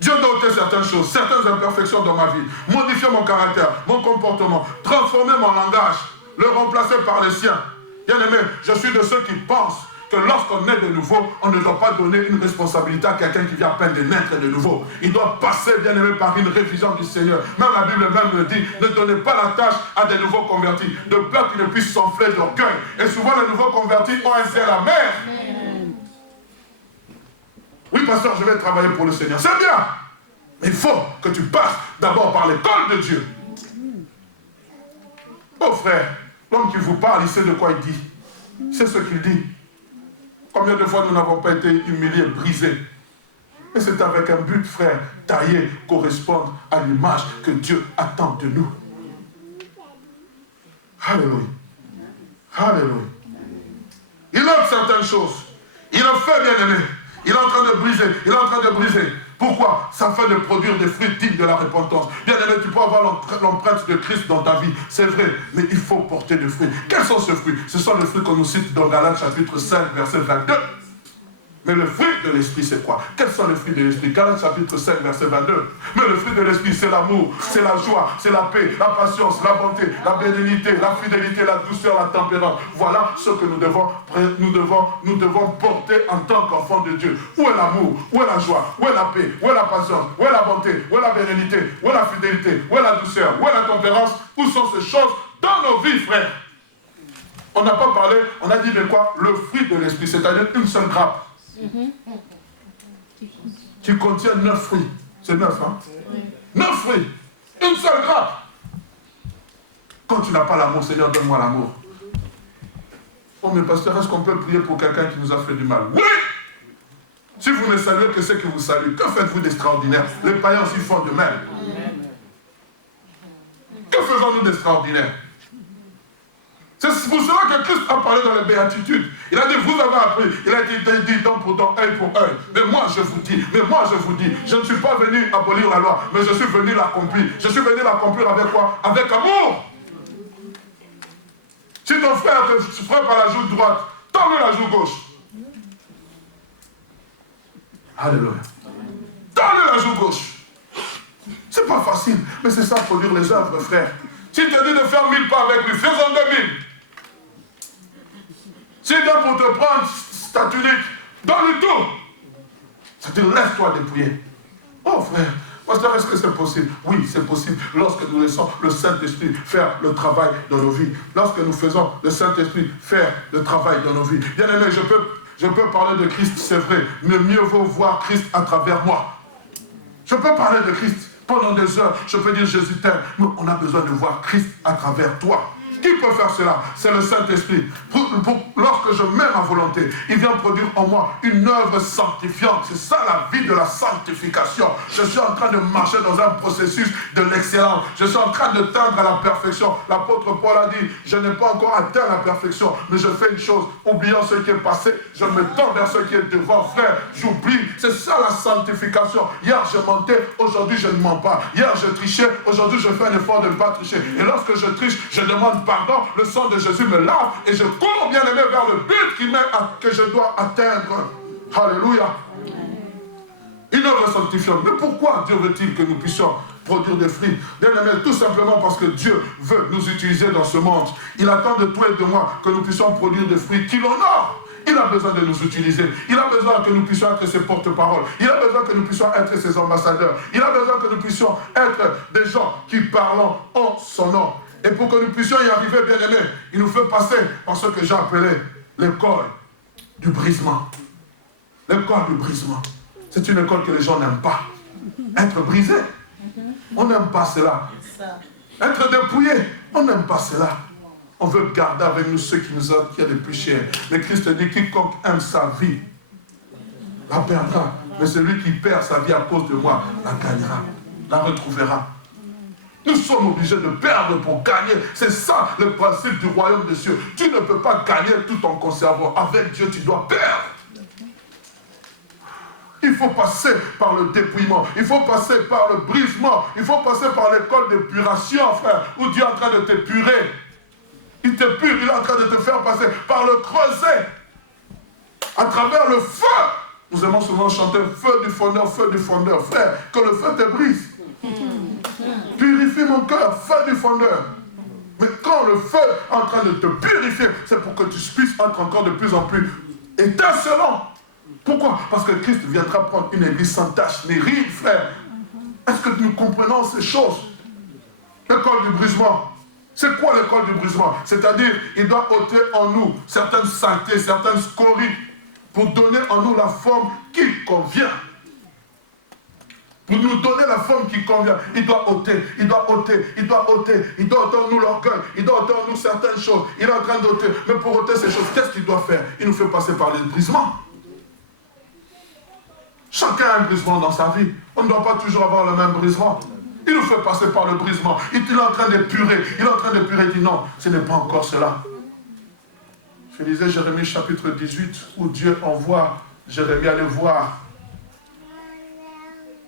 Dieu doit ôter certaines choses, certaines imperfections dans ma vie, modifier mon caractère, mon comportement, transformer mon langage, le remplacer par le sien. Bien aimé, je suis de ceux qui pensent que lorsqu'on est de nouveau, on ne doit pas donner une responsabilité à quelqu'un qui vient à peine de naître de nouveau. Il doit passer, bien aimé, par une révision du Seigneur. Même la Bible même le dit, ne donnez pas la tâche à des nouveaux convertis, de peur qu'ils ne puissent s'enfler d'orgueil. Et souvent, les nouveaux convertis ont un ciel amer. Oui, pasteur, je vais travailler pour le Seigneur. C'est bien. Mais il faut que tu passes d'abord par l'école de Dieu. Oh frère, l'homme qui vous parle, il sait de quoi il dit. C'est ce qu'il dit. Combien de fois nous n'avons pas été humiliés, brisés? Et c'est avec un but, frère, taillé, correspondre à l'image que Dieu attend de nous. Alléluia. Alléluia. Il ôte certaines choses. Il en fait, bien aimé. Il est en train de briser. Il est en train de briser. Pourquoi? Ça fait de produire des fruits dignes de la repentance. Bien aimé, tu peux avoir l'empreinte de Christ dans ta vie. C'est vrai, mais il faut porter des fruits. Quels sont ces fruits? Ce sont les fruits qu'on nous cite dans Galates chapitre 5, verset 22. Mais le fruit de l'esprit, c'est quoi? Quels sont les fruits de l'esprit? Galates chapitre 5, verset 22. Mais le fruit de l'esprit, c'est l'amour, c'est la joie, c'est la paix, la patience, la bonté, la bénignité, la fidélité, la douceur, la tempérance. Voilà ce que nous devons porter en tant qu'enfants de Dieu. Où est l'amour? Où est la joie? Où est la paix? Où est la patience? Où est la bonté? Où est la bénignité? Où est la fidélité? Où est la douceur? Où est la tempérance? Où sont ces choses dans nos vies, frères? On n'a pas parlé, on a dit de quoi? Le fruit de l'esprit, c'est-à-dire une seule grappe. Qui contient 9 fruits. C'est 9, hein? 9 fruits. Une seule grappe. Quand tu n'as pas l'amour, Seigneur, donne-moi l'amour. Oh, mais pasteur, est-ce qu'on peut prier pour quelqu'un qui nous a fait du mal? Oui! Si vous ne saluez que ceux qui vous saluent, que faites-vous d'extraordinaire? Les païens aussi font de même. Que faisons-nous d'extraordinaire? C'est pour cela que Christ a parlé dans les béatitudes. Il a dit, vous avez appris. Il a dit, dent pour dent, œil pour œil. Mais moi, je vous dis, je ne suis pas venu abolir la loi, mais je suis venu l'accomplir. Je suis venu l'accomplir avec quoi? Avec amour. Si ton frère te frappe à la joue droite, tends-lui la joue gauche. Alléluia. Tends-lui la joue gauche. C'est pas facile, mais c'est ça produire les œuvres, frère. S'il te dit de faire 1000 pas avec lui, faisons 2000. S'il vient pour te prendre ta tunique, donne-lui tout. C'est-à-dire, laisse-toi dépouiller. Oh frère, pasteur, est-ce que c'est possible? Oui, c'est possible. Lorsque nous laissons le Saint-Esprit faire le travail dans nos vies. Lorsque nous faisons le Saint-Esprit faire le travail dans nos vies. Bien aimé, je peux parler de Christ, c'est vrai. Mais mieux vaut voir Christ à travers moi. Je peux parler de Christ pendant des heures. Je peux dire Jésus t'aime. Mais on a besoin de voir Christ à travers toi. Qui peut faire cela? C'est le Saint-Esprit. Lorsque je mets ma volonté, il vient produire en moi une œuvre sanctifiante. C'est ça la vie de la sanctification. Je suis en train de marcher dans un processus de l'excellence. Je suis en train de tendre à la perfection. L'apôtre Paul a dit, je n'ai pas encore atteint la perfection, mais je fais une chose, oubliant ce qui est passé, je me tends vers ce qui est devant. Frère, j'oublie. C'est ça la sanctification. Hier, je mentais, aujourd'hui, je ne mens pas. Hier, je trichais, aujourd'hui, je fais un effort de ne pas tricher. Et lorsque je triche, je demande pardon, le sang de Jésus me lave et je cours bien aimé vers le but que je dois atteindre. Alléluia. Une œuvre sanctifiante. Mais pourquoi Dieu veut-il que nous puissions produire des fruits? Bien aimé, tout simplement parce que Dieu veut nous utiliser dans ce monde. Il attend de toi et de moi que nous puissions produire des fruits qui l'honorent. Il a besoin de nous utiliser. Il a besoin que nous puissions être ses porte-paroles. Il a besoin que nous puissions être ses ambassadeurs. Il a besoin que nous puissions être des gens qui parlent en son nom. Et pour que nous puissions y arriver, bien aimé, il nous fait passer par ce que j'ai appelé l'école du brisement. L'école du brisement. C'est une école que les gens n'aiment pas. Être brisé, on n'aime pas cela. Être dépouillé, on n'aime pas cela. On veut garder avec nous ceux qui est le plus cher. Mais Christ dit, quiconque aime sa vie, la perdra. Mais celui qui perd sa vie à cause de moi, la gagnera, la retrouvera. Nous sommes obligés de perdre pour gagner. C'est ça le principe du royaume des cieux. Tu ne peux pas gagner tout en conservant. Avec Dieu, tu dois perdre. Il faut passer par le dépouillement. Il faut passer par le brisement. Il faut passer par l'école d'épuration, frère, où Dieu est en train de t'épurer. Il t'épure, il est en train de te faire passer par le creuset. À travers le feu. Nous aimons souvent chanter feu du fondeur, frère, que le feu te brise. Purifie mon cœur, feu du fondeur. Mais quand le feu est en train de te purifier, c'est pour que tu puisses être encore de plus en plus étincelant. Pourquoi? Parce que Christ viendra prendre une église sans tache ni ride, frère. Est-ce que nous comprenons ces choses? L'école du brisement. C'est quoi l'école du brisement? C'est-à-dire, il doit ôter en nous certaines saletés, certaines scories, pour donner en nous la forme qui convient. Pour nous donner la forme qui convient, il doit ôter, il doit ôter, il doit ôter, il doit ôter en nous l'orgueil, il doit ôter en nous certaines choses. Il est en train d'ôter, mais pour ôter ces choses, qu'est-ce qu'il doit faire? Il nous fait passer par les brisements. Chacun a un brisement dans sa vie. On ne doit pas toujours avoir le même brisement. Il nous fait passer par le brisement. Il est en train d'épurer. Il est en train d'épurer. Il dit non, ce n'est pas encore cela. Je lisais Jérémie chapitre 18 où Dieu envoie Jérémie aller voir.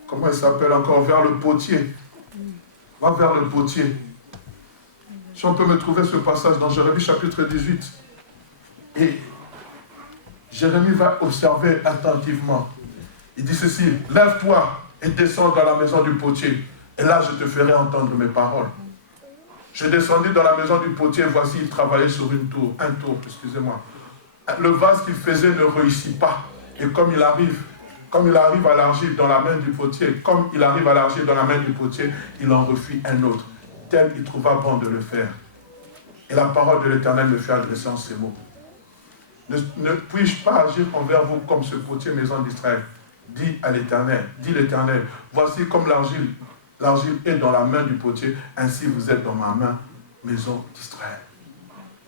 Comment il s'appelle encore? Vers le potier. Va vers le potier. Si on peut me trouver ce passage dans Jérémie chapitre 18. Et Jérémie va observer attentivement. Il dit ceci, lève-toi et descends dans la maison du potier. Et là, je te ferai entendre mes paroles. Je descendis dans la maison du potier, voici, il travaillait sur un tour, excusez-moi. Le vase qu'il faisait ne réussit pas. Et comme il arrive à l'argile dans la main du potier, il en refit un autre, tel il trouva bon de le faire. Et la parole de l'Éternel me fait adresser en ces mots. Ne puis-je pas agir envers vous comme ce potier maison d'Israël? Dit l'Éternel, voici comme l'argile est dans la main du potier, ainsi vous êtes dans ma main, maison d'Israël.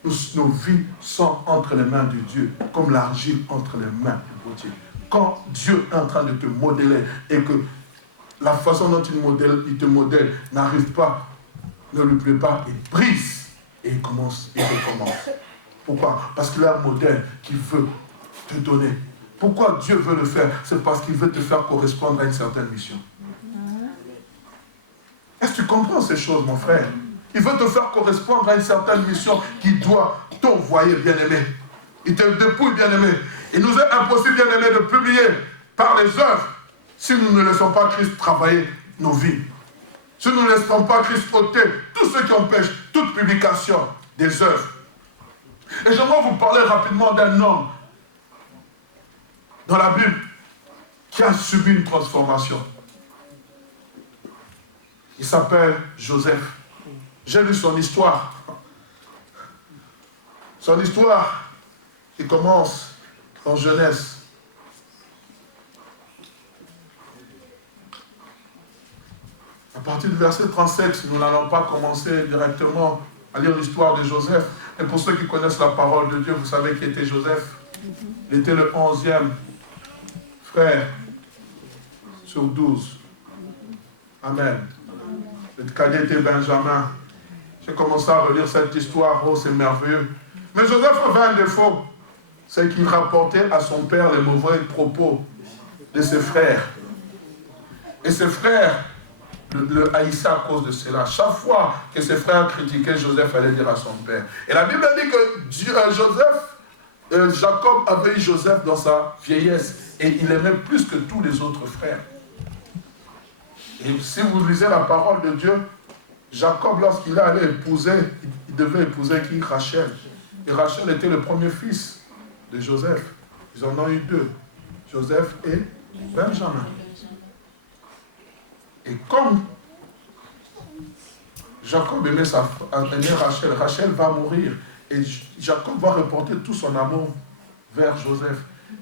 Nos vies sont entre les mains de Dieu, comme l'argile entre les mains du potier. Quand Dieu est en train de te modeler et que la façon dont il te modèle n'arrive pas, ne lui plaît pas, il brise et il recommence. Pourquoi? Parce qu'il a un modèle qu'il veut te donner. Pourquoi Dieu veut le faire? C'est parce qu'il veut te faire correspondre à une certaine mission. Est-ce que tu comprends ces choses, mon frère? Il veut te faire correspondre à une certaine mission qui doit t'envoyer, bien-aimé. Il te dépouille, bien-aimé. Il nous est impossible, bien-aimé, de publier par les œuvres si nous ne laissons pas Christ travailler nos vies. Si nous ne laissons pas Christ ôter tout ce qui empêche toute publication des œuvres. Et j'aimerais vous parler rapidement d'un homme dans la Bible qui a subi une transformation. Il s'appelle Joseph. J'ai lu son histoire. Son histoire, il commence en Genèse. À partir du verset 37, nous n'allons pas commencer directement à lire l'histoire de Joseph. Et pour ceux qui connaissent la parole de Dieu, vous savez qui était Joseph. Il était le 11e frère sur 12. Amen. Le cadet était Benjamin. J'ai commencé à relire cette histoire. Oh, c'est merveilleux. Mais Joseph avait un défaut. C'est qu'il rapportait à son père les mauvais propos de ses frères. Et ses frères le haïssaient à cause de cela. Chaque fois que ses frères critiquaient, Joseph allait dire à son père. Et la Bible dit que Jacob avait eu Joseph dans sa vieillesse. Et il aimait plus que tous les autres frères. Et si vous lisez la parole de Dieu, Jacob, lorsqu'il allait épouser, il devait épouser qui? Rachel. Et Rachel était le premier fils de Joseph. Ils en ont eu deux, Joseph et Benjamin. Et comme Jacob aimait Rachel, Rachel va mourir. Et Jacob va reporter tout son amour vers Joseph.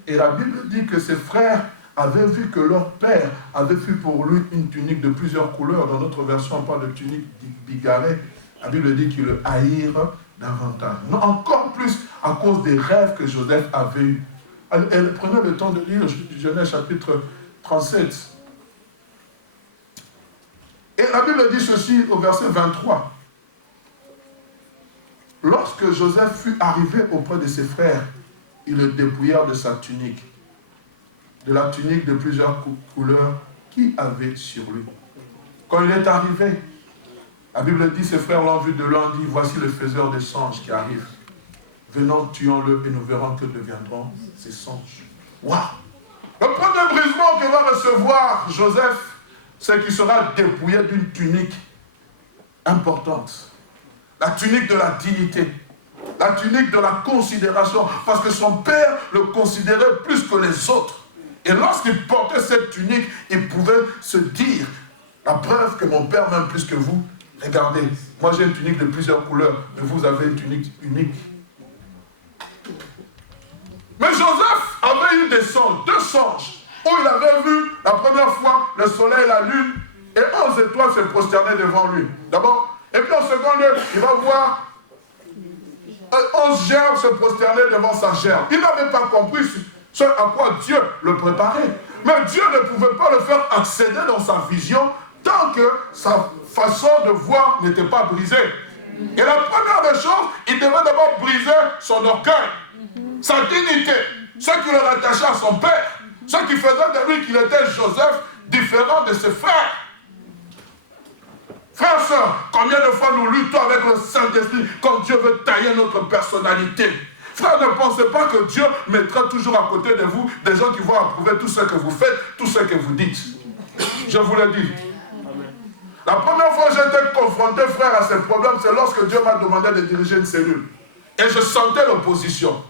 Et la Bible dit que ses frères avaient vu que leur père avait fait pour lui une tunique de plusieurs couleurs. Dans notre version, on parle de tunique bigarrée. La Bible dit qu'ils le haïrent davantage. Non, encore plus à cause des rêves que Joseph avait eus. Prenez le temps de lire Genèse chapitre 37. Et la Bible dit ceci au verset 23. Lorsque Joseph fut arrivé auprès de ses frères, ils le dépouillèrent de sa tunique, de la tunique de plusieurs couleurs qu'il avait sur lui. Quand il est arrivé, la Bible dit, ses frères l'ont vu de loin, dit, voici le faiseur des songes qui arrive. Venons, tuons-le et nous verrons que deviendront ces songes. Waouh! Le premier brisement que va recevoir Joseph, c'est qu'il sera dépouillé d'une tunique importante. La tunique de la dignité, la tunique de la considération, parce que son père le considérait plus que les autres. Et lorsqu'il portait cette tunique, il pouvait se dire, la preuve que mon père m'aime plus que vous, regardez, moi j'ai une tunique de plusieurs couleurs, mais vous avez une tunique unique. Mais Joseph avait eu des songes, 2 songes, où il avait vu la première fois le soleil et la lune, et 11 étoiles se prosternaient devant lui. D'abord, et puis en second lieu, il va voir 11 gerbes se prosterner devant sa gerbe. Il n'avait pas compris ce à quoi Dieu le préparait. Mais Dieu ne pouvait pas le faire accéder dans sa vision tant que sa façon de voir n'était pas brisée. Et la première des choses, il devait d'abord briser son orgueil, sa dignité, ce qui le rattachait à son père, ce qui faisait de lui qu'il était Joseph, différent de ses frères. Frères, sœurs, combien de fois nous luttons avec le Saint-Esprit quand Dieu veut tailler notre personnalité? Frère, ne pensez pas que Dieu mettra toujours à côté de vous des gens qui vont approuver tout ce que vous faites, tout ce que vous dites. Je vous le dis. La première fois que j'étais confronté, frère, à ces problèmes, c'est lorsque Dieu m'a demandé de diriger une cellule. Et je sentais l'opposition.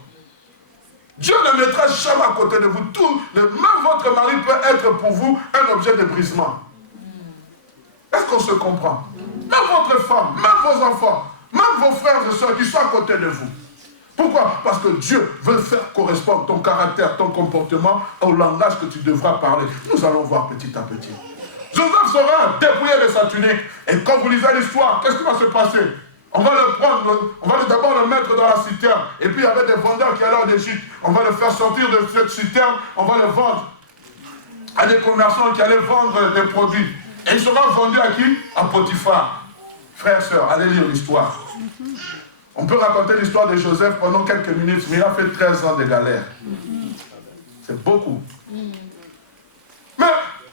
Dieu ne mettra jamais à côté de vous. Même votre mari peut être pour vous un objet de brisement. Est-ce qu'on se comprend? Même votre femme, même vos enfants, même vos frères et soeurs qui sont à côté de vous. Pourquoi? Parce que Dieu veut faire correspondre ton caractère, ton comportement au langage que tu devras parler. Nous allons voir petit à petit. Joseph sera dépouillé de sa tunique. Et quand vous lisez l'histoire, qu'est-ce qui va se passer? On va le prendre, on va d'abord le mettre dans la citerne. Et puis il y avait des vendeurs qui allaient en Égypte. On va le faire sortir de cette citerne, on va le vendre à des commerçants qui allaient vendre des produits. Et il sera vendu à qui? À Potiphar. Frères, sœurs, allez lire l'histoire. On peut raconter l'histoire de Joseph pendant quelques minutes, mais il a fait 13 ans de galère. C'est beaucoup. Mais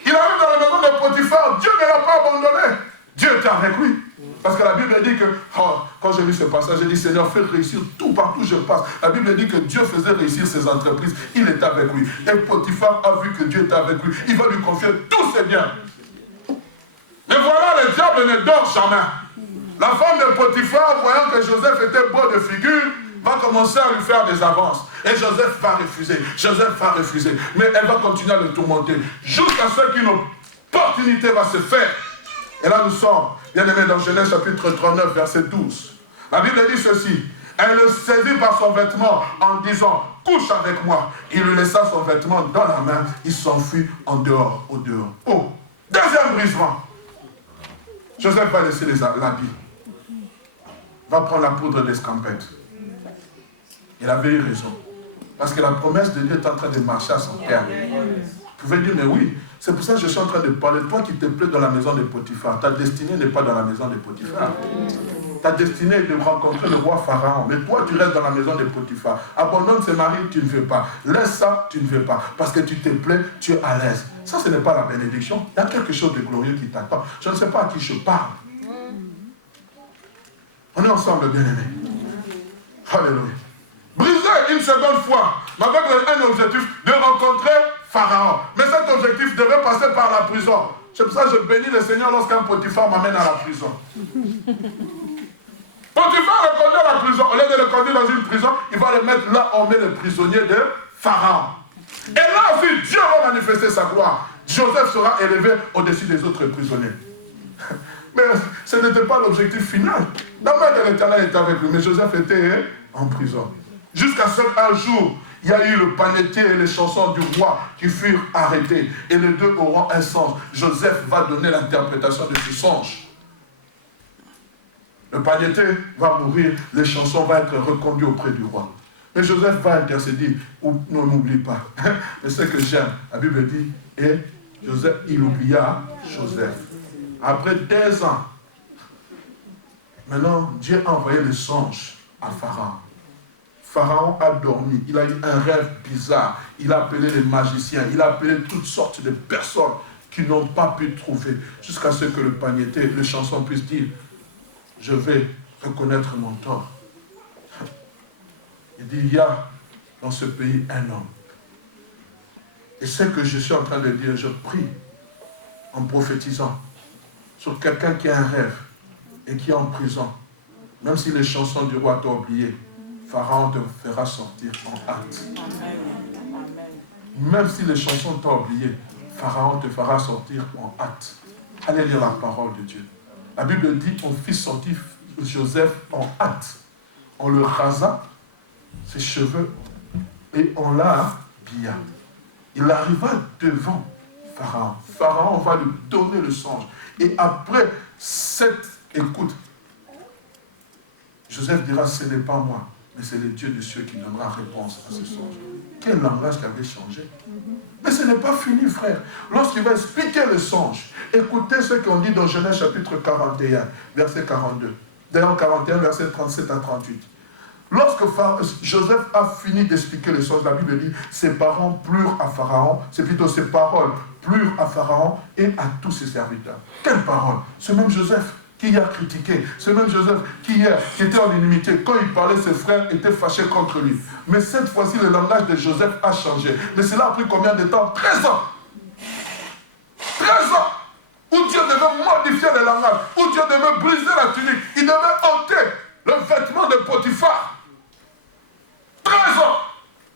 il arrive dans la maison de Potiphar, Dieu ne l'a pas abandonné. Dieu était avec lui. Parce que la Bible dit que, quand j'ai lu ce passage, j'ai dit, Seigneur, fais réussir tout partout où je passe. La Bible dit que Dieu faisait réussir ses entreprises. Il était avec lui. Et Potiphar a vu que Dieu était avec lui. Il va lui confier tous ses biens. Mais voilà, le diable ne dort jamais. La femme de Potiphar, voyant que Joseph était beau de figure, va commencer à lui faire des avances. Et Joseph va refuser. Joseph va refuser. Mais elle va continuer à le tourmenter. Jusqu'à ce qu'une opportunité va se faire. Et là nous sommes, bien aimés, dans Genèse chapitre 39, verset 12. La Bible dit ceci. Elle le saisit par son vêtement en disant, couche avec moi. Il lui laissa son vêtement dans la main. Il s'enfuit en dehors, au dehors. Oh, deuxième brisement. Joseph va laisser l'habit. Va prendre la poudre d'escampette. Il avait eu raison. Parce que la promesse de Dieu est en train de marcher à son terme. Vous pouvez dire, mais oui, c'est pour ça que je suis en train de parler. Toi qui te plais dans la maison de Potiphar, ta destinée n'est pas dans la maison de Potiphar. Ta destinée est de rencontrer le roi Pharaon. Mais toi, tu restes dans la maison de Potiphar. Abandonne ses maris, tu ne veux pas. Laisse ça, tu ne veux pas. Parce que tu te plais, tu es à l'aise. Ça, ce n'est pas la bénédiction. Il y a quelque chose de glorieux qui t'attend. Je ne sais pas à qui je parle. On est ensemble, bien-aimés. Alléluia. Briser une seconde fois, mais avec un objectif de rencontrer Pharaon. Mais cet objectif devait passer par la prison. C'est pour ça que je bénis le Seigneur lorsqu'un Potiphar m'amène à la prison. Potiphar le conduit à la prison. Au lieu de le conduire dans une prison, il va le mettre là où on met le prisonnier de Pharaon. Et là aussi, Dieu va manifester sa gloire. Joseph sera élevé au-dessus des autres prisonniers. Mais ce n'était pas l'objectif final. La main de l'Éternel était avec lui, mais Joseph était en prison. Jusqu'à ce qu'un jour, il y a eu le panetier et les chansons du roi qui furent arrêtés. Et les deux auront un songe. Joseph va donner l'interprétation de ce songe. Le panetier va mourir, les chansons vont être reconduites auprès du roi. Mais Joseph va intercéder. Non, n'oublie pas. Mais ce que j'aime, la Bible dit, et Joseph, il oublia Joseph. Après 10 ans, maintenant, Dieu a envoyé le songe à Pharaon. Pharaon a dormi, il a eu un rêve bizarre, il a appelé les magiciens, il a appelé toutes sortes de personnes qui n'ont pas pu trouver, jusqu'à ce que le pagneté, le chanson puisse dire, je vais reconnaître mon tort. Il dit, il y a dans ce pays un homme. Et ce que je suis en train de dire, je prie en prophétisant sur quelqu'un qui a un rêve et qui est en prison. Même si les chansons du roi t'ont oublié, Pharaon te fera sortir en hâte. Même si les chansons t'ont oublié, Pharaon te fera sortir en hâte. Allez lire la parole de Dieu. La Bible dit qu'on fit sortir Joseph en hâte. On le rasa, ses cheveux, et on l'a habilla. Il arriva devant Pharaon. Pharaon va lui donner le songe. Et après cette écoute, Joseph dira, ce n'est pas moi, mais c'est le Dieu de cieux qui donnera réponse à ce songe. Quel langage qui avait changé. Mais ce n'est pas fini, frère. Lorsqu'il va expliquer le songe, écoutez ce qu'on dit dans Genèse chapitre 41, verset 42. D'ailleurs, 41, verset 37 à 38. Lorsque Joseph a fini d'expliquer le songe, la Bible dit, ses parents plurent à Pharaon, c'est plutôt ses paroles plurent à Pharaon et à tous ses serviteurs. Quelle parole? Ce même Joseph qui y a critiqué, ce même Joseph qui était en inimité, quand il parlait, ses frères étaient fâchés contre lui. Mais cette fois-ci, le langage de Joseph a changé. Mais cela a pris combien de temps? 13 ans. 13 ans où Dieu devait modifier le langage, où Dieu devait briser la tunique, il devait ôter le vêtement de Potiphar. 13 ans.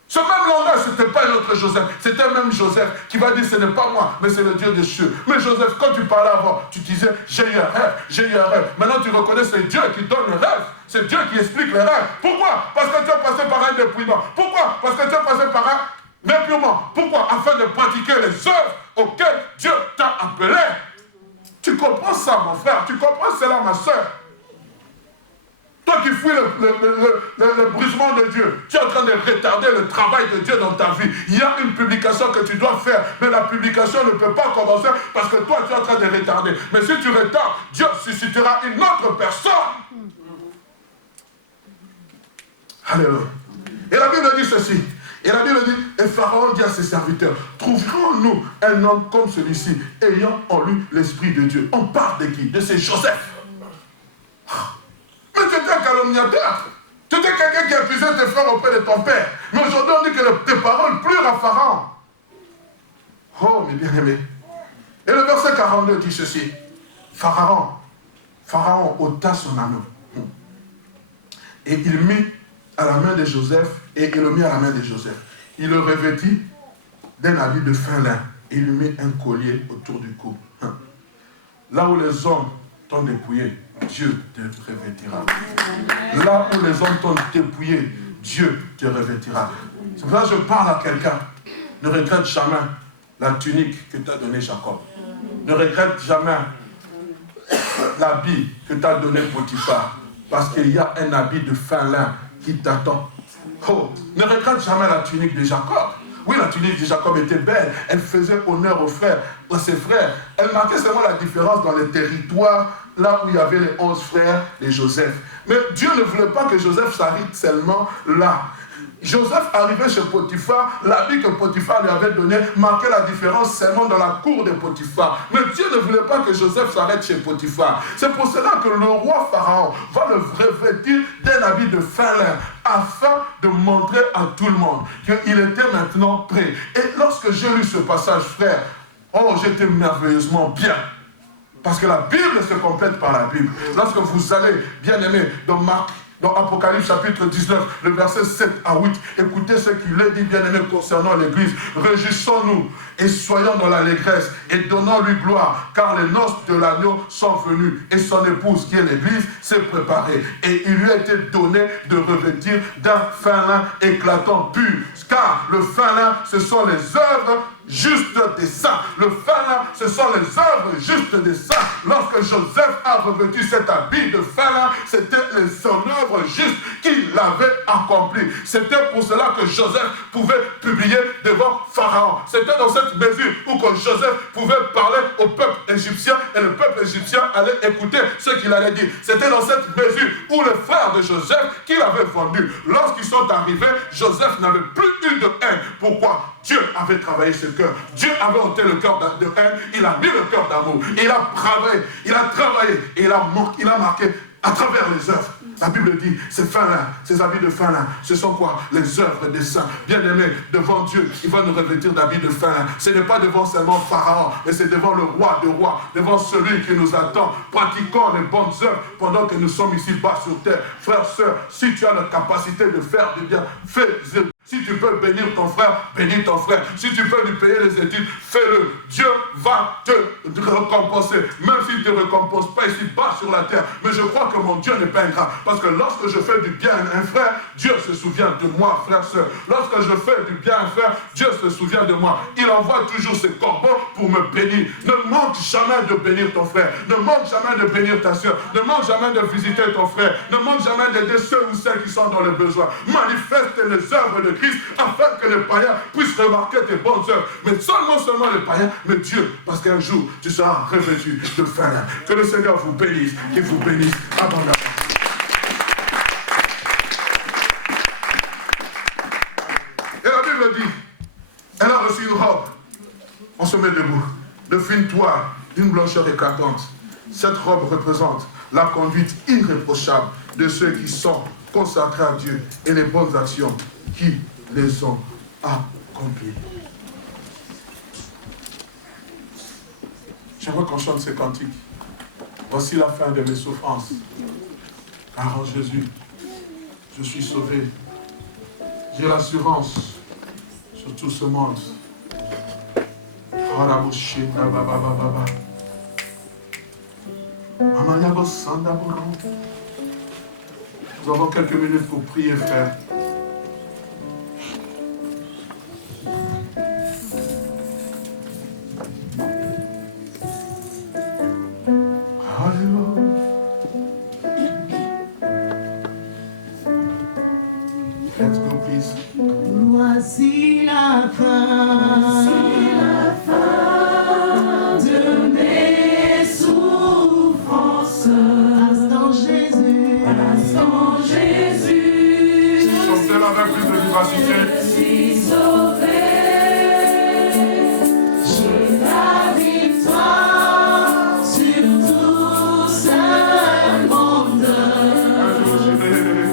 Ce même langage, ce n'était pas un autre Joseph, c'était même Joseph qui va dire, ce n'est pas moi, mais c'est le Dieu des cieux. Mais Joseph, quand tu parlais avant, tu disais, j'ai eu un rêve, j'ai eu un rêve. Maintenant tu reconnais, c'est Dieu qui donne le rêve, c'est Dieu qui explique les rêves. Pourquoi? Parce que tu as passé par un dépouillement. Pourquoi? Parce que tu as passé par un dépouillement. Pourquoi? Afin de pratiquer les œuvres auxquelles Dieu t'a appelé. Tu comprends ça, mon frère? Tu comprends cela, ma soeur? Toi qui fuis le brisement de Dieu, tu es en train de retarder le travail de Dieu dans ta vie. Il y a une publication que tu dois faire, mais la publication ne peut pas commencer parce que toi tu es en train de retarder. Mais si tu retardes, Dieu suscitera une autre personne. Alléluia. Et la Bible dit ceci. Et la Bible dit, et Pharaon dit à ses serviteurs, trouverons-nous un homme comme celui-ci, ayant en lui l'Esprit de Dieu. On parle de qui? De ces Joseph. Mais tu étais un calomniateur. Tu étais quelqu'un qui accusait tes frères auprès de ton père. Mais aujourd'hui, on dit que tes paroles plurent à Pharaon. Oh, mes bien-aimés. Et le verset 42 dit ceci. Pharaon ôta son anneau. Et il mit à la main de Joseph, et il le mit à la main de Joseph. Il le revêtit d'un habit de fin lin. Et il lui mit un collier autour du cou. Là où les hommes t'ont dépouillé, Dieu te revêtira. Là où les hommes t'ont dépouillé, Dieu te revêtira. C'est pour ça que je parle à quelqu'un. Ne regrette jamais la tunique que t'a donné Jacob. Ne regrette jamais l'habit que t'a donné Potiphar. Parce qu'il y a un habit de fin lin qui t'attend. Oh, ne regrette jamais la tunique de Jacob. Oui, la tunique de Jacob était belle. Elle faisait honneur aux frères, à ses frères. Elle marquait seulement la différence dans les territoires, là où il y avait les 11 frères de Joseph. Mais Dieu ne voulait pas que Joseph s'arrête seulement là. Joseph arrivait chez Potiphar, l'habit que Potiphar lui avait donné marquait la différence seulement dans la cour de Potiphar. Mais Dieu ne voulait pas que Joseph s'arrête chez Potiphar. C'est pour cela que le roi Pharaon va le revêtir d'un habit de fin lin, afin de montrer à tout le monde qu'il était maintenant prêt. Et lorsque j'ai lu ce passage, frère, oh, j'étais merveilleusement bien. Parce que la Bible se complète par la Bible. Lorsque vous allez, bien aimé, dans Marc, dans Apocalypse chapitre 19, le verset 7 à 8, écoutez ce qu'il est dit, bien aimé, concernant l'Église. Réjouissons-nous et soyons dans l'allégresse et donnons-lui gloire, car les noces de l'agneau sont venues et son épouse, qui est l'Église, s'est préparée. Et il lui a été donné de revêtir d'un fin lin éclatant pur. Car le fin lin, ce sont les œuvres justes des saints. Le fin lin, ce sont les œuvres justes des saints. Lorsque Joseph a revêtu cet habit de fin lin, c'était son œuvre juste qu'il avait accomplie. C'était pour cela que Joseph pouvait publier devant Pharaon. C'était dans cette mesure où que Joseph pouvait parler au peuple égyptien et le peuple égyptien allait écouter ce qu'il allait dire. C'était dans cette mesure où les frères de Joseph qu'il avait vendu, lorsqu'ils sont arrivés, Joseph n'avait plus eu de haine. Pourquoi? Dieu avait travaillé ce cœur. Dieu avait ôté le cœur de haine. Il a mis le cœur d'amour. Il a travaillé et il a marqué à travers les œuvres. La Bible dit, ces fins-là, ces habits de fin-là, ce sont quoi? Les œuvres des saints. Bien-aimés, devant Dieu, il va nous revêtir d'habits de fin-là. Ce n'est pas devant seulement Pharaon, mais c'est devant le roi de rois, devant celui qui nous attend. Pratiquons les bonnes œuvres pendant que nous sommes ici bas sur terre. Frères, sœurs, si tu as la capacité de faire du bien, fais-le. Si tu peux bénir ton frère, bénis ton frère. Si tu peux lui payer les études, fais-le. Dieu va te récompenser. Même s'il ne te récompense pas ici bas sur la terre. Mais je crois que mon Dieu n'est pas ingrat. Parce que lorsque je fais du bien à un frère, Dieu se souvient de moi, frère, sœur. Lorsque je fais du bien à un frère, Dieu se souvient de moi. Il envoie toujours ses corbeaux pour me bénir. Ne manque jamais de bénir ton frère. Ne manque jamais de bénir ta sœur. Ne manque jamais de visiter ton frère. Ne manque jamais d'aider ceux ou celles qui sont dans le besoin. Manifeste les œuvres de Christ afin que les païens puissent remarquer tes bonnes œuvres. Mais seulement les païens, mais Dieu, parce qu'un jour tu seras revêtu de fin. Que le Seigneur vous bénisse, qu'il vous bénisse abondamment. Et la Bible dit, elle a reçu une robe, on se met debout, de fine toile, d'une blancheur éclatante. Cette robe représente la conduite irréprochable de ceux qui sont consacrés à Dieu et les bonnes actions qui les ont accomplies. J'aimerais qu'on chante ces cantiques. Voici la fin de mes souffrances. Car en Jésus, je suis sauvé. J'ai l'assurance sur tout ce monde. Nous avons quelques minutes pour prier, frère. Voici la fin de mes souffrances. Instant Jésus, chantez-la avec plus de vivacité. je suis sauvé. J'ai la victoire sur tout ce monde.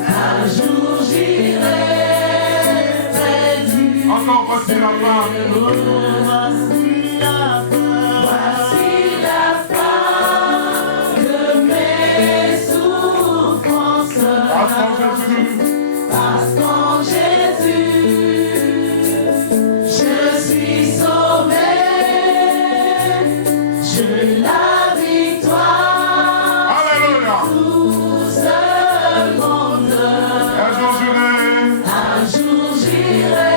Un jour j'irai. Encore voici la fin. Voici la fin de mes souffrances. Parce qu'en Jésus, je suis sauvé. J'ai la victoire. Alléluia. Tout ce monde. Un jour j'irai.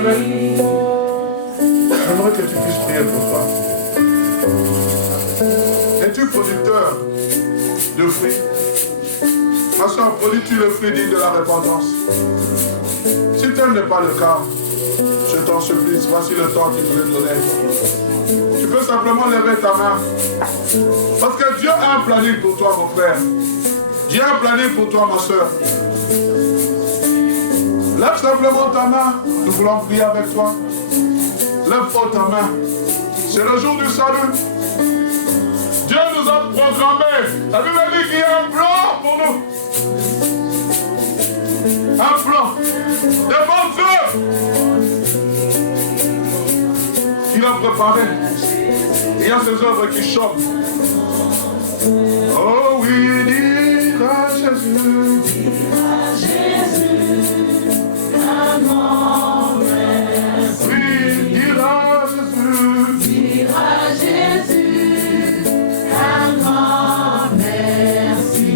bien-aimé, j'aimerais que tu puisses prier pour toi. Es-tu producteur de fruits? Ma soeur, produis-tu le fruit digne de la repentance? Si tel n'est pas le cas, je t'en supplie, voici le temps qu'il nous est donné. Tu peux simplement lever ta main. Parce que Dieu a un planning pour toi, mon frère. Dieu a un planning pour toi, ma soeur. Lève simplement ta main. Nous voulons prier avec toi. Lève haut ta main. C'est le jour du salut. Dieu nous a programmé. La Bible dit qu'il y a un plan pour nous. Un plan. Des bonnes œuvres. Il a préparé. Il y a ces œuvres qui chantent. Oh oui, dira Jésus. Dira Jésus, un grand merci. Oui, dira Jésus. Dira Jésus, un grand merci.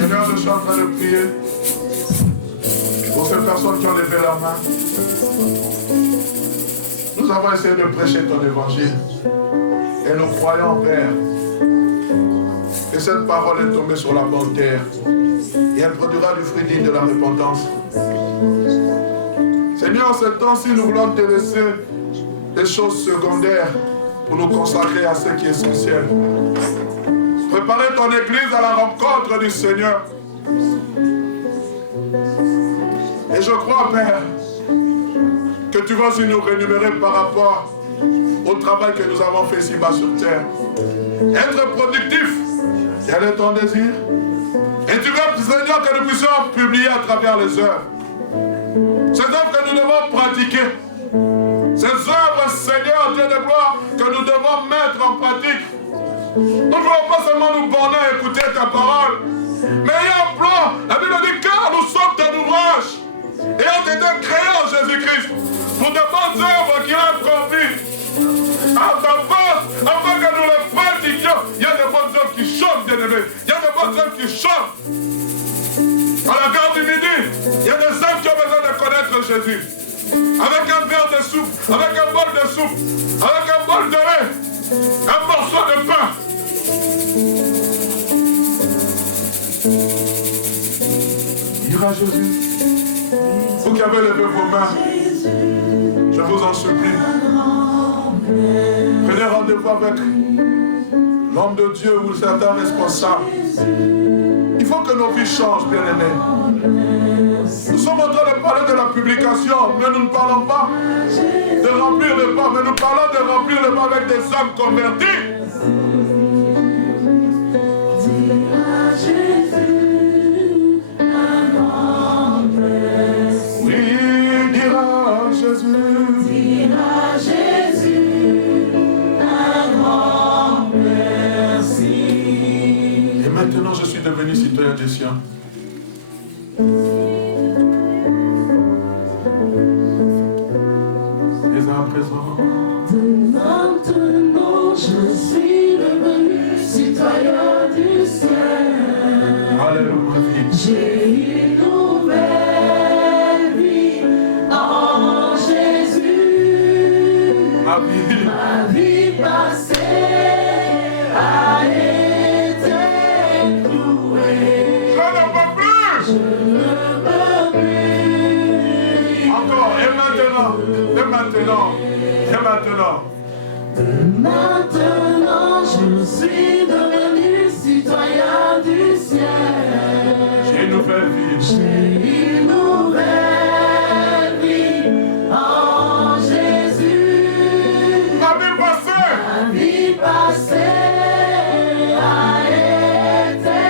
Seigneur, je suis en train de prier pour ces personnes qui ont levé leurs mains. Nous avons essayé de prêcher ton évangile. Et nous croyons, Père, que cette parole est tombée sur la bonne terre. Et elle produira du fruit digne de la repentance. Seigneur, ce temps-ci, nous voulons te laisser des choses secondaires pour nous consacrer à ce qui est essentiel. Préparer ton église à la rencontre du Seigneur. Et je crois, Père, que tu vas aussi nous rémunérer par rapport au travail que nous avons fait ici-bas sur terre. Être productif, quel est ton désir? Et tu veux, Seigneur, que nous puissions publier à travers les œuvres. Ces œuvres que nous devons pratiquer. Ces œuvres, Seigneur, Dieu de gloire, que nous devons mettre en pratique. Nous ne voulons pas seulement nous borner à écouter ta parole, mais il y a un plan. La Bible dit, car nous sommes ton ouvrage et ont été créés en Jésus-Christ pour de bonnes œuvres qu'il a accomplies. Afin que nous les pratiquions, il y a des bonnes œuvres qui chantent, bien-aimés. Il y a des bonnes œuvres qui chantent. À la gare du midi, il y a des âmes qui ont besoin de connaître Jésus. Avec un verre de soupe, avec un bol de soupe, avec un bol de lait, un morceau de pain. Ira Jésus. Vous qui avez levé vos mains, je vous en supplie. Prenez rendez-vous avec l'homme de Dieu ou certains responsables. Il faut que nos vies changent, bien-aimés. Nous sommes en train de parler de la publication, mais nous ne parlons pas de remplir le pas, mais nous parlons de remplir le pas avec des âmes converties. Oui, dira Jésus. Dira Jésus, un grand merci. Et maintenant, je suis devenu citoyen des cieux. Mais à présent, maintenant, je suis devenu citoyen du ciel. alléluia. J'ai une nouvelle vie en Jésus. Ma vie passée a été clouée. Je ne peux plus. Je ne peux plus. Encore, et maintenant, et maintenant, et maintenant. Maintenant, je suis devenu citoyen du ciel. J'ai une nouvelle vie. J'ai une nouvelle vie en Jésus. Ma vie passée. Ma vie passée a été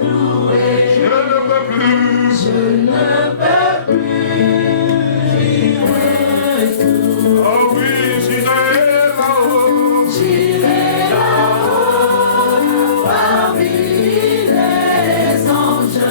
clouée. Je ne peux plus. Je ne peux plus vivre tout. Oh oui, j'irai là-haut. J'irai là-haut parmi les anges.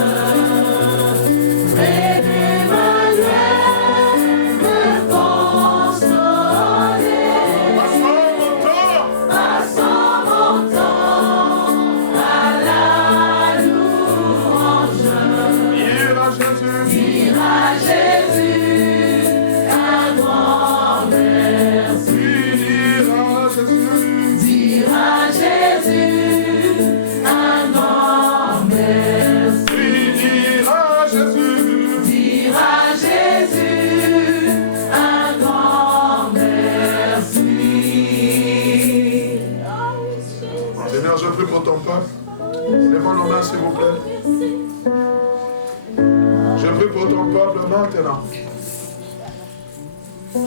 Seigneur, s'il vous plaît. Je prie pour ton peuple maintenant.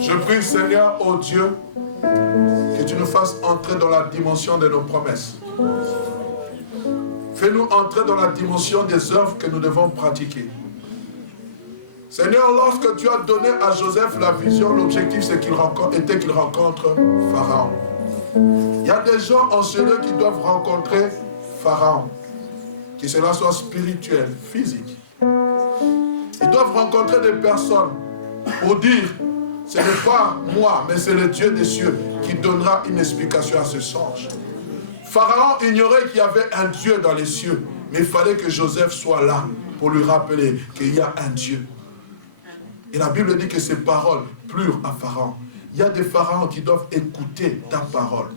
Je prie, Seigneur, oh Dieu, que tu nous fasses entrer dans la dimension de nos promesses. Fais-nous entrer dans la dimension des œuvres que nous devons pratiquer. Seigneur, lorsque tu as donné à Joseph la vision, l'objectif était qu'il rencontre Pharaon. Il y a des gens en ce lieu qui doivent rencontrer Pharaon. Que cela soit spirituel, physique. Ils doivent rencontrer des personnes pour dire, ce n'est pas moi, mais c'est le Dieu des cieux qui donnera une explication à ce songe. Pharaon ignorait qu'il y avait un Dieu dans les cieux, mais il fallait que Joseph soit là pour lui rappeler qu'il y a un Dieu. Et la Bible dit que ces paroles plurent à Pharaon. Il y a des pharaons qui doivent écouter ta parole.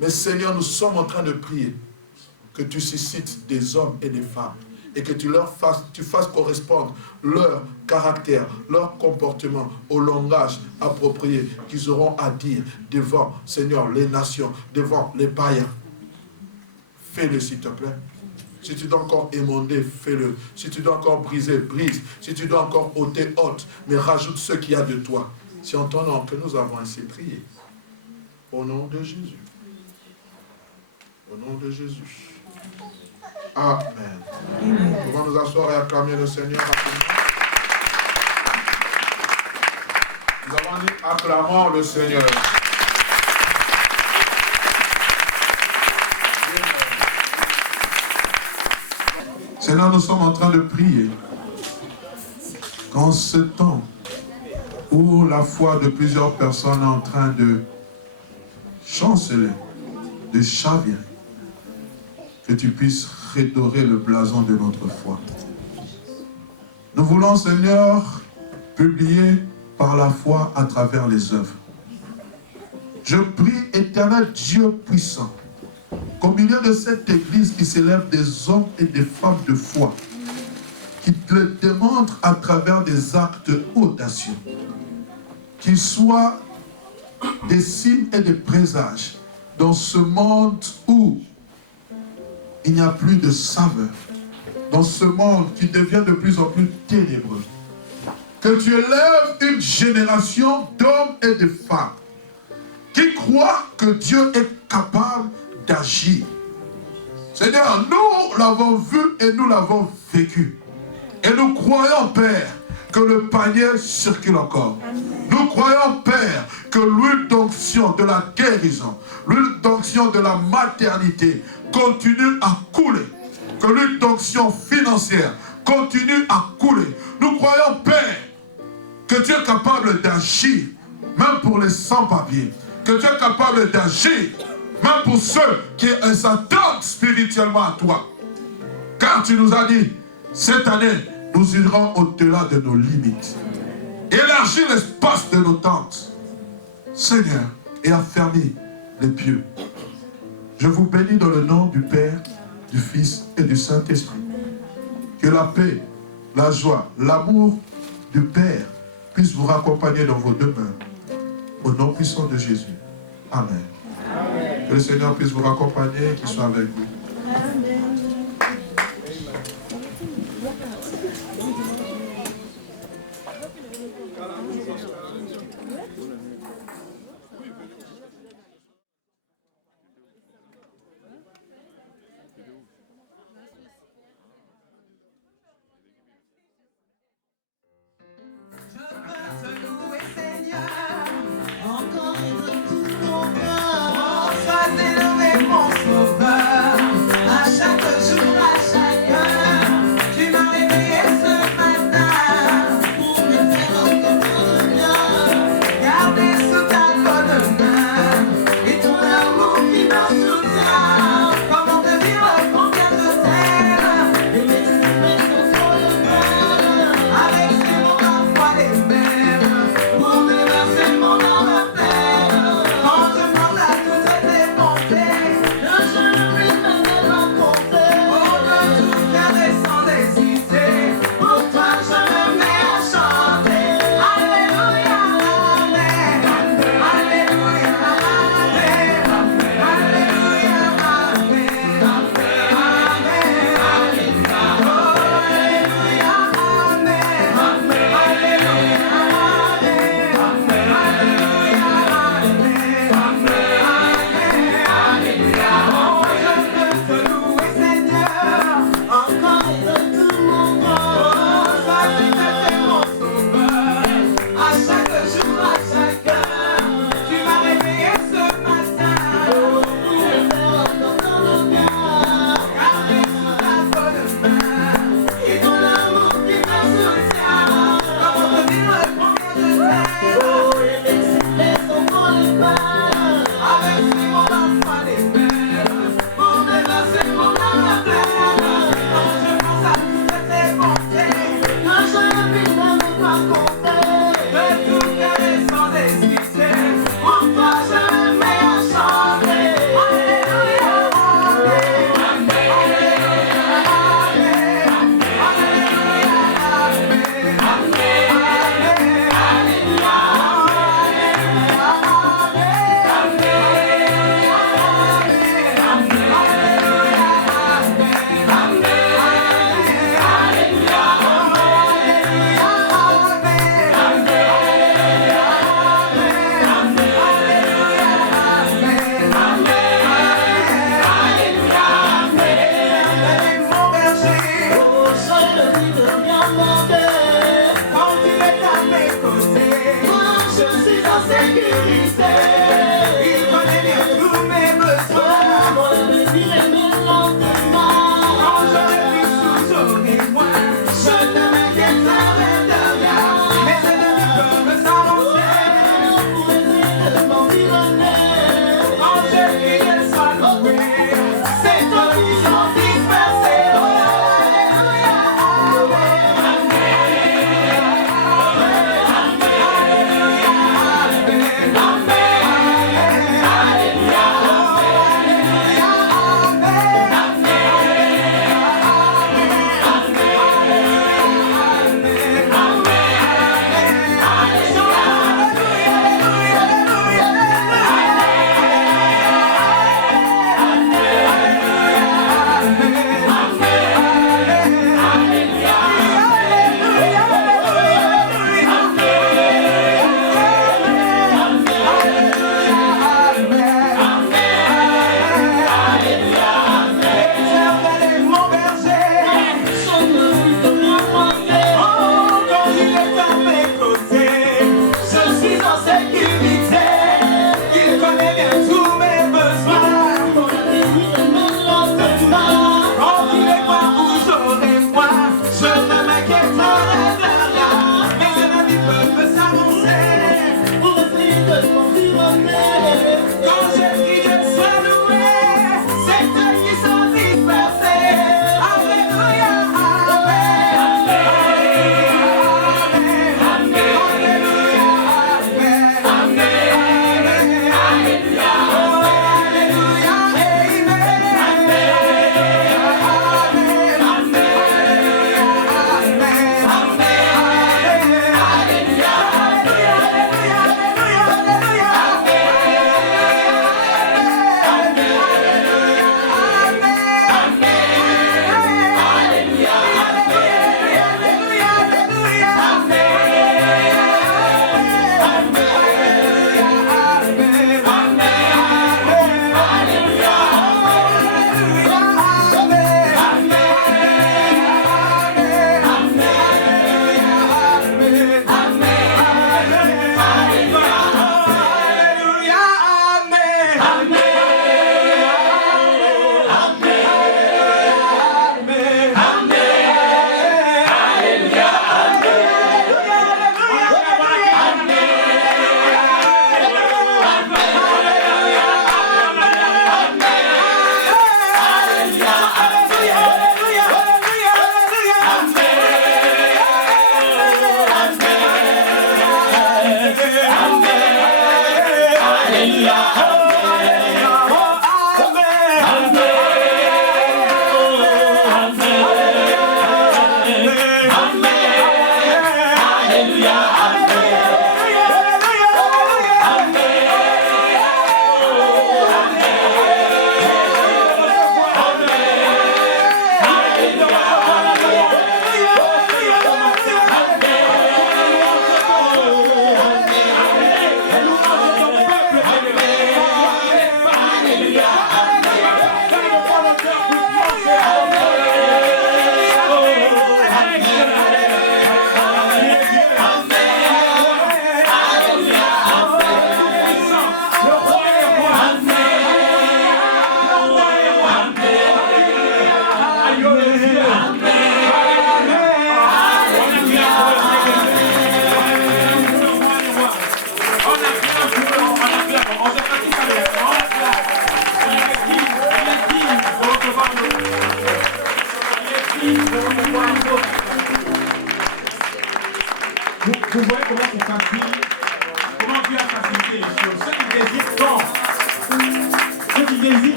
Mais Seigneur, nous sommes en train de prier que tu suscites des hommes et des femmes et que tu fasses correspondre leur caractère, leur comportement au langage approprié qu'ils auront à dire devant, Seigneur, les nations, devant les païens. Fais-le, s'il te plaît. Si tu dois encore émonder, fais-le. Si tu dois encore briser, brise. Si tu dois encore ôter, ôte. Mais rajoute ce qu'il y a de toi. C'est en ton nom que nous avons ainsi prié. Au nom de Jésus. Au nom de Jésus. Amen. Nous pouvons nous asseoir et acclamer le Seigneur rapidement. Nous avons dit acclamons le Seigneur. Seigneur, nous sommes en train de prier qu'en ce temps où la foi de plusieurs personnes est en train de chanceler, de chavirer, que tu puisses redorer le blason de notre foi. Nous voulons, Seigneur, publier par la foi à travers les œuvres. Je prie, éternel Dieu puissant, qu'au milieu de cette église qui s'élève des hommes et des femmes de foi, qui te le démontrent à travers des actes audacieux, qu'ils soient des signes et des présages dans ce monde où il n'y a plus de saveur, dans ce monde qui devient de plus en plus ténébreux. Que tu élèves une génération d'hommes et de femmes qui croient que Dieu est capable d'agir. Seigneur, nous l'avons vu et nous l'avons vécu. Et nous croyons, Père, que le panier circule encore. Nous croyons, Père, que l'huile d'onction de la guérison, l'huile d'onction de la maternité continue à couler. Que l'huile d'onction financière continue à couler. Nous croyons, Père, que tu es capable d'agir, même pour les sans-papiers. Que tu es capable d'agir, même pour ceux qui s'attendent spirituellement à toi. Car tu nous as dit, cette année, nous irons au-delà de nos limites. Élargis l'espace de nos tentes, Seigneur, et affermis les pieux. Je vous bénis dans le nom du Père, du Fils et du Saint-Esprit. Que la paix, la joie, l'amour du Père puisse vous raccompagner dans vos demeures. Au nom puissant de Jésus. Amen. Amen. Que le Seigneur puisse vous raccompagner et qu'il soit avec vous. Amen. Encore et de tout mon cœur, sois élevé mon sauveur. Amen.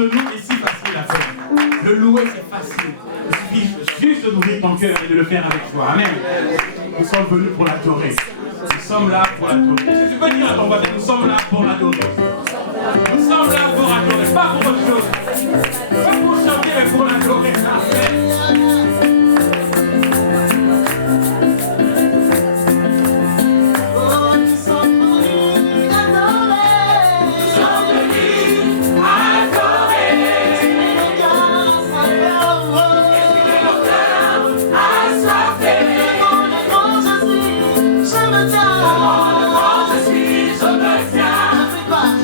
de nous est si facile à faire. Le louer, c'est facile. Il suffit juste d'ouvrir ton cœur et de le faire avec toi. Amen. Nous sommes venus pour l'adorer. Nous sommes là pour l'adorer. Si tu peux dire à ton voisin, nous sommes là pour l'adorer. Nous sommes là pour adorer, pas pour autre chose. Pas pour chanter, mais pour l'adorer. Je me tiens, je me tiens.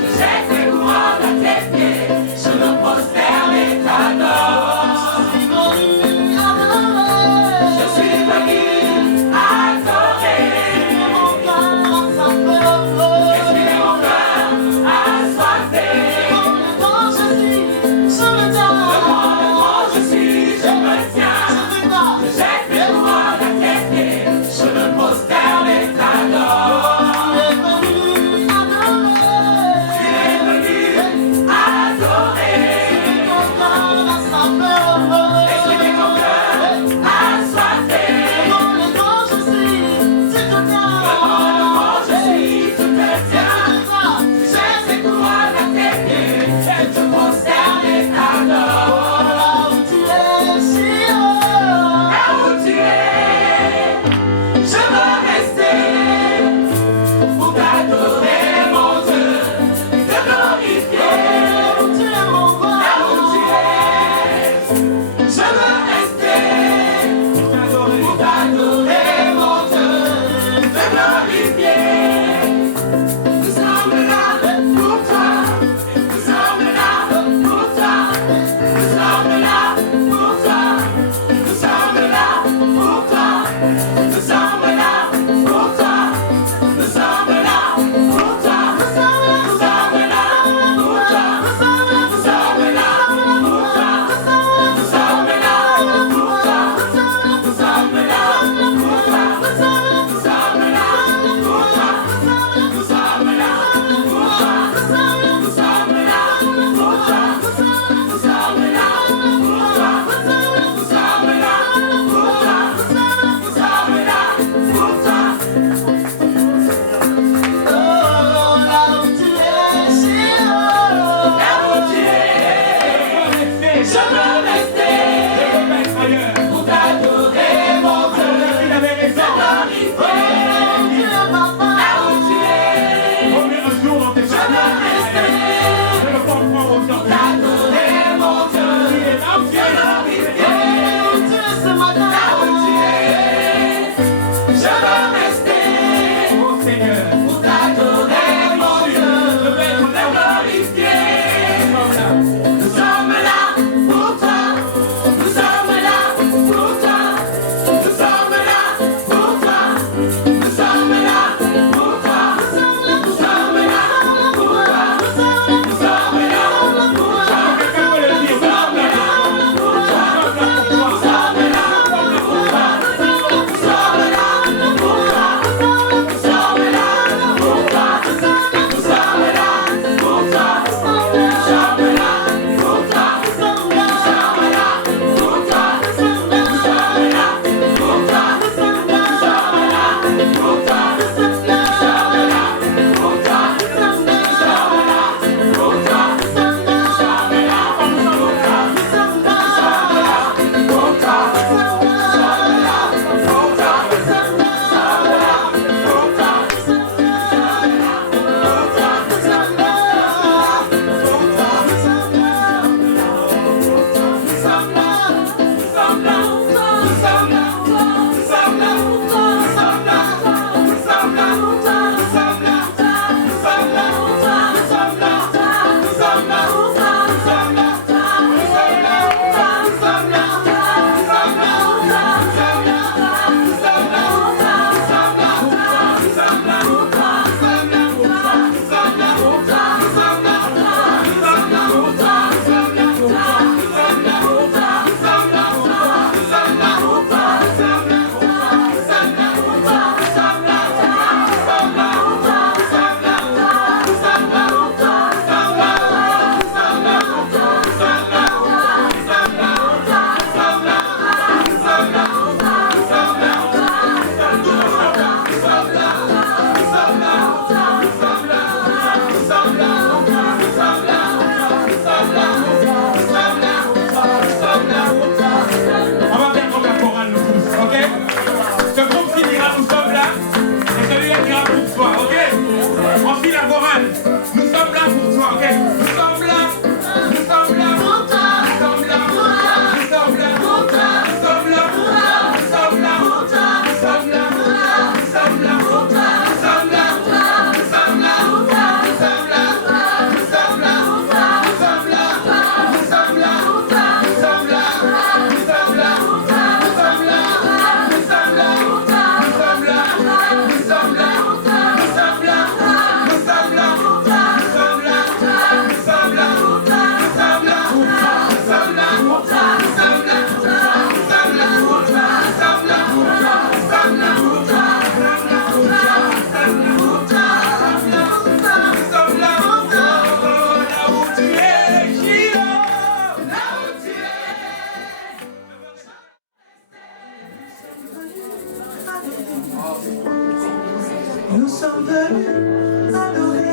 venus adorer.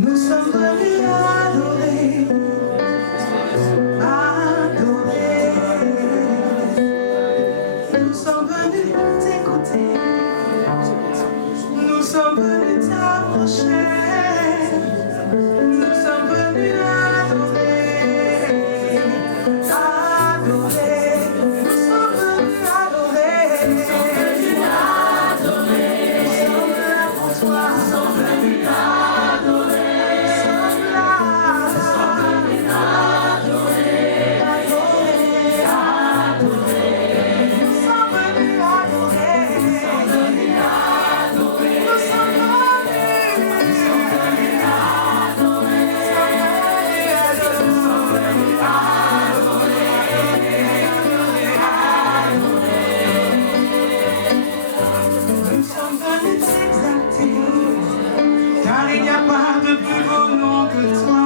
Nous sommes venus adorer. Adorer. Nous sommes venus t'écouter. Nous sommes venus t'approcher. Nous sommes venus adorer. Adorer. Nous sommes venus adorer. Nous sommes venus adorer. Nous sommes là pour toi. Nous sommes venus adorer. Nous sommes là. Nous sommes venus adorer. Adorer. Adorer. Nous sommes venus adorer. Nous sommes venus adorer. Nous sommes venus. Nous sommes venus adorer. Nous sommes venus adorer. Nous sommes venus t'exalter, car il n'y a pas de plus beau nom que toi.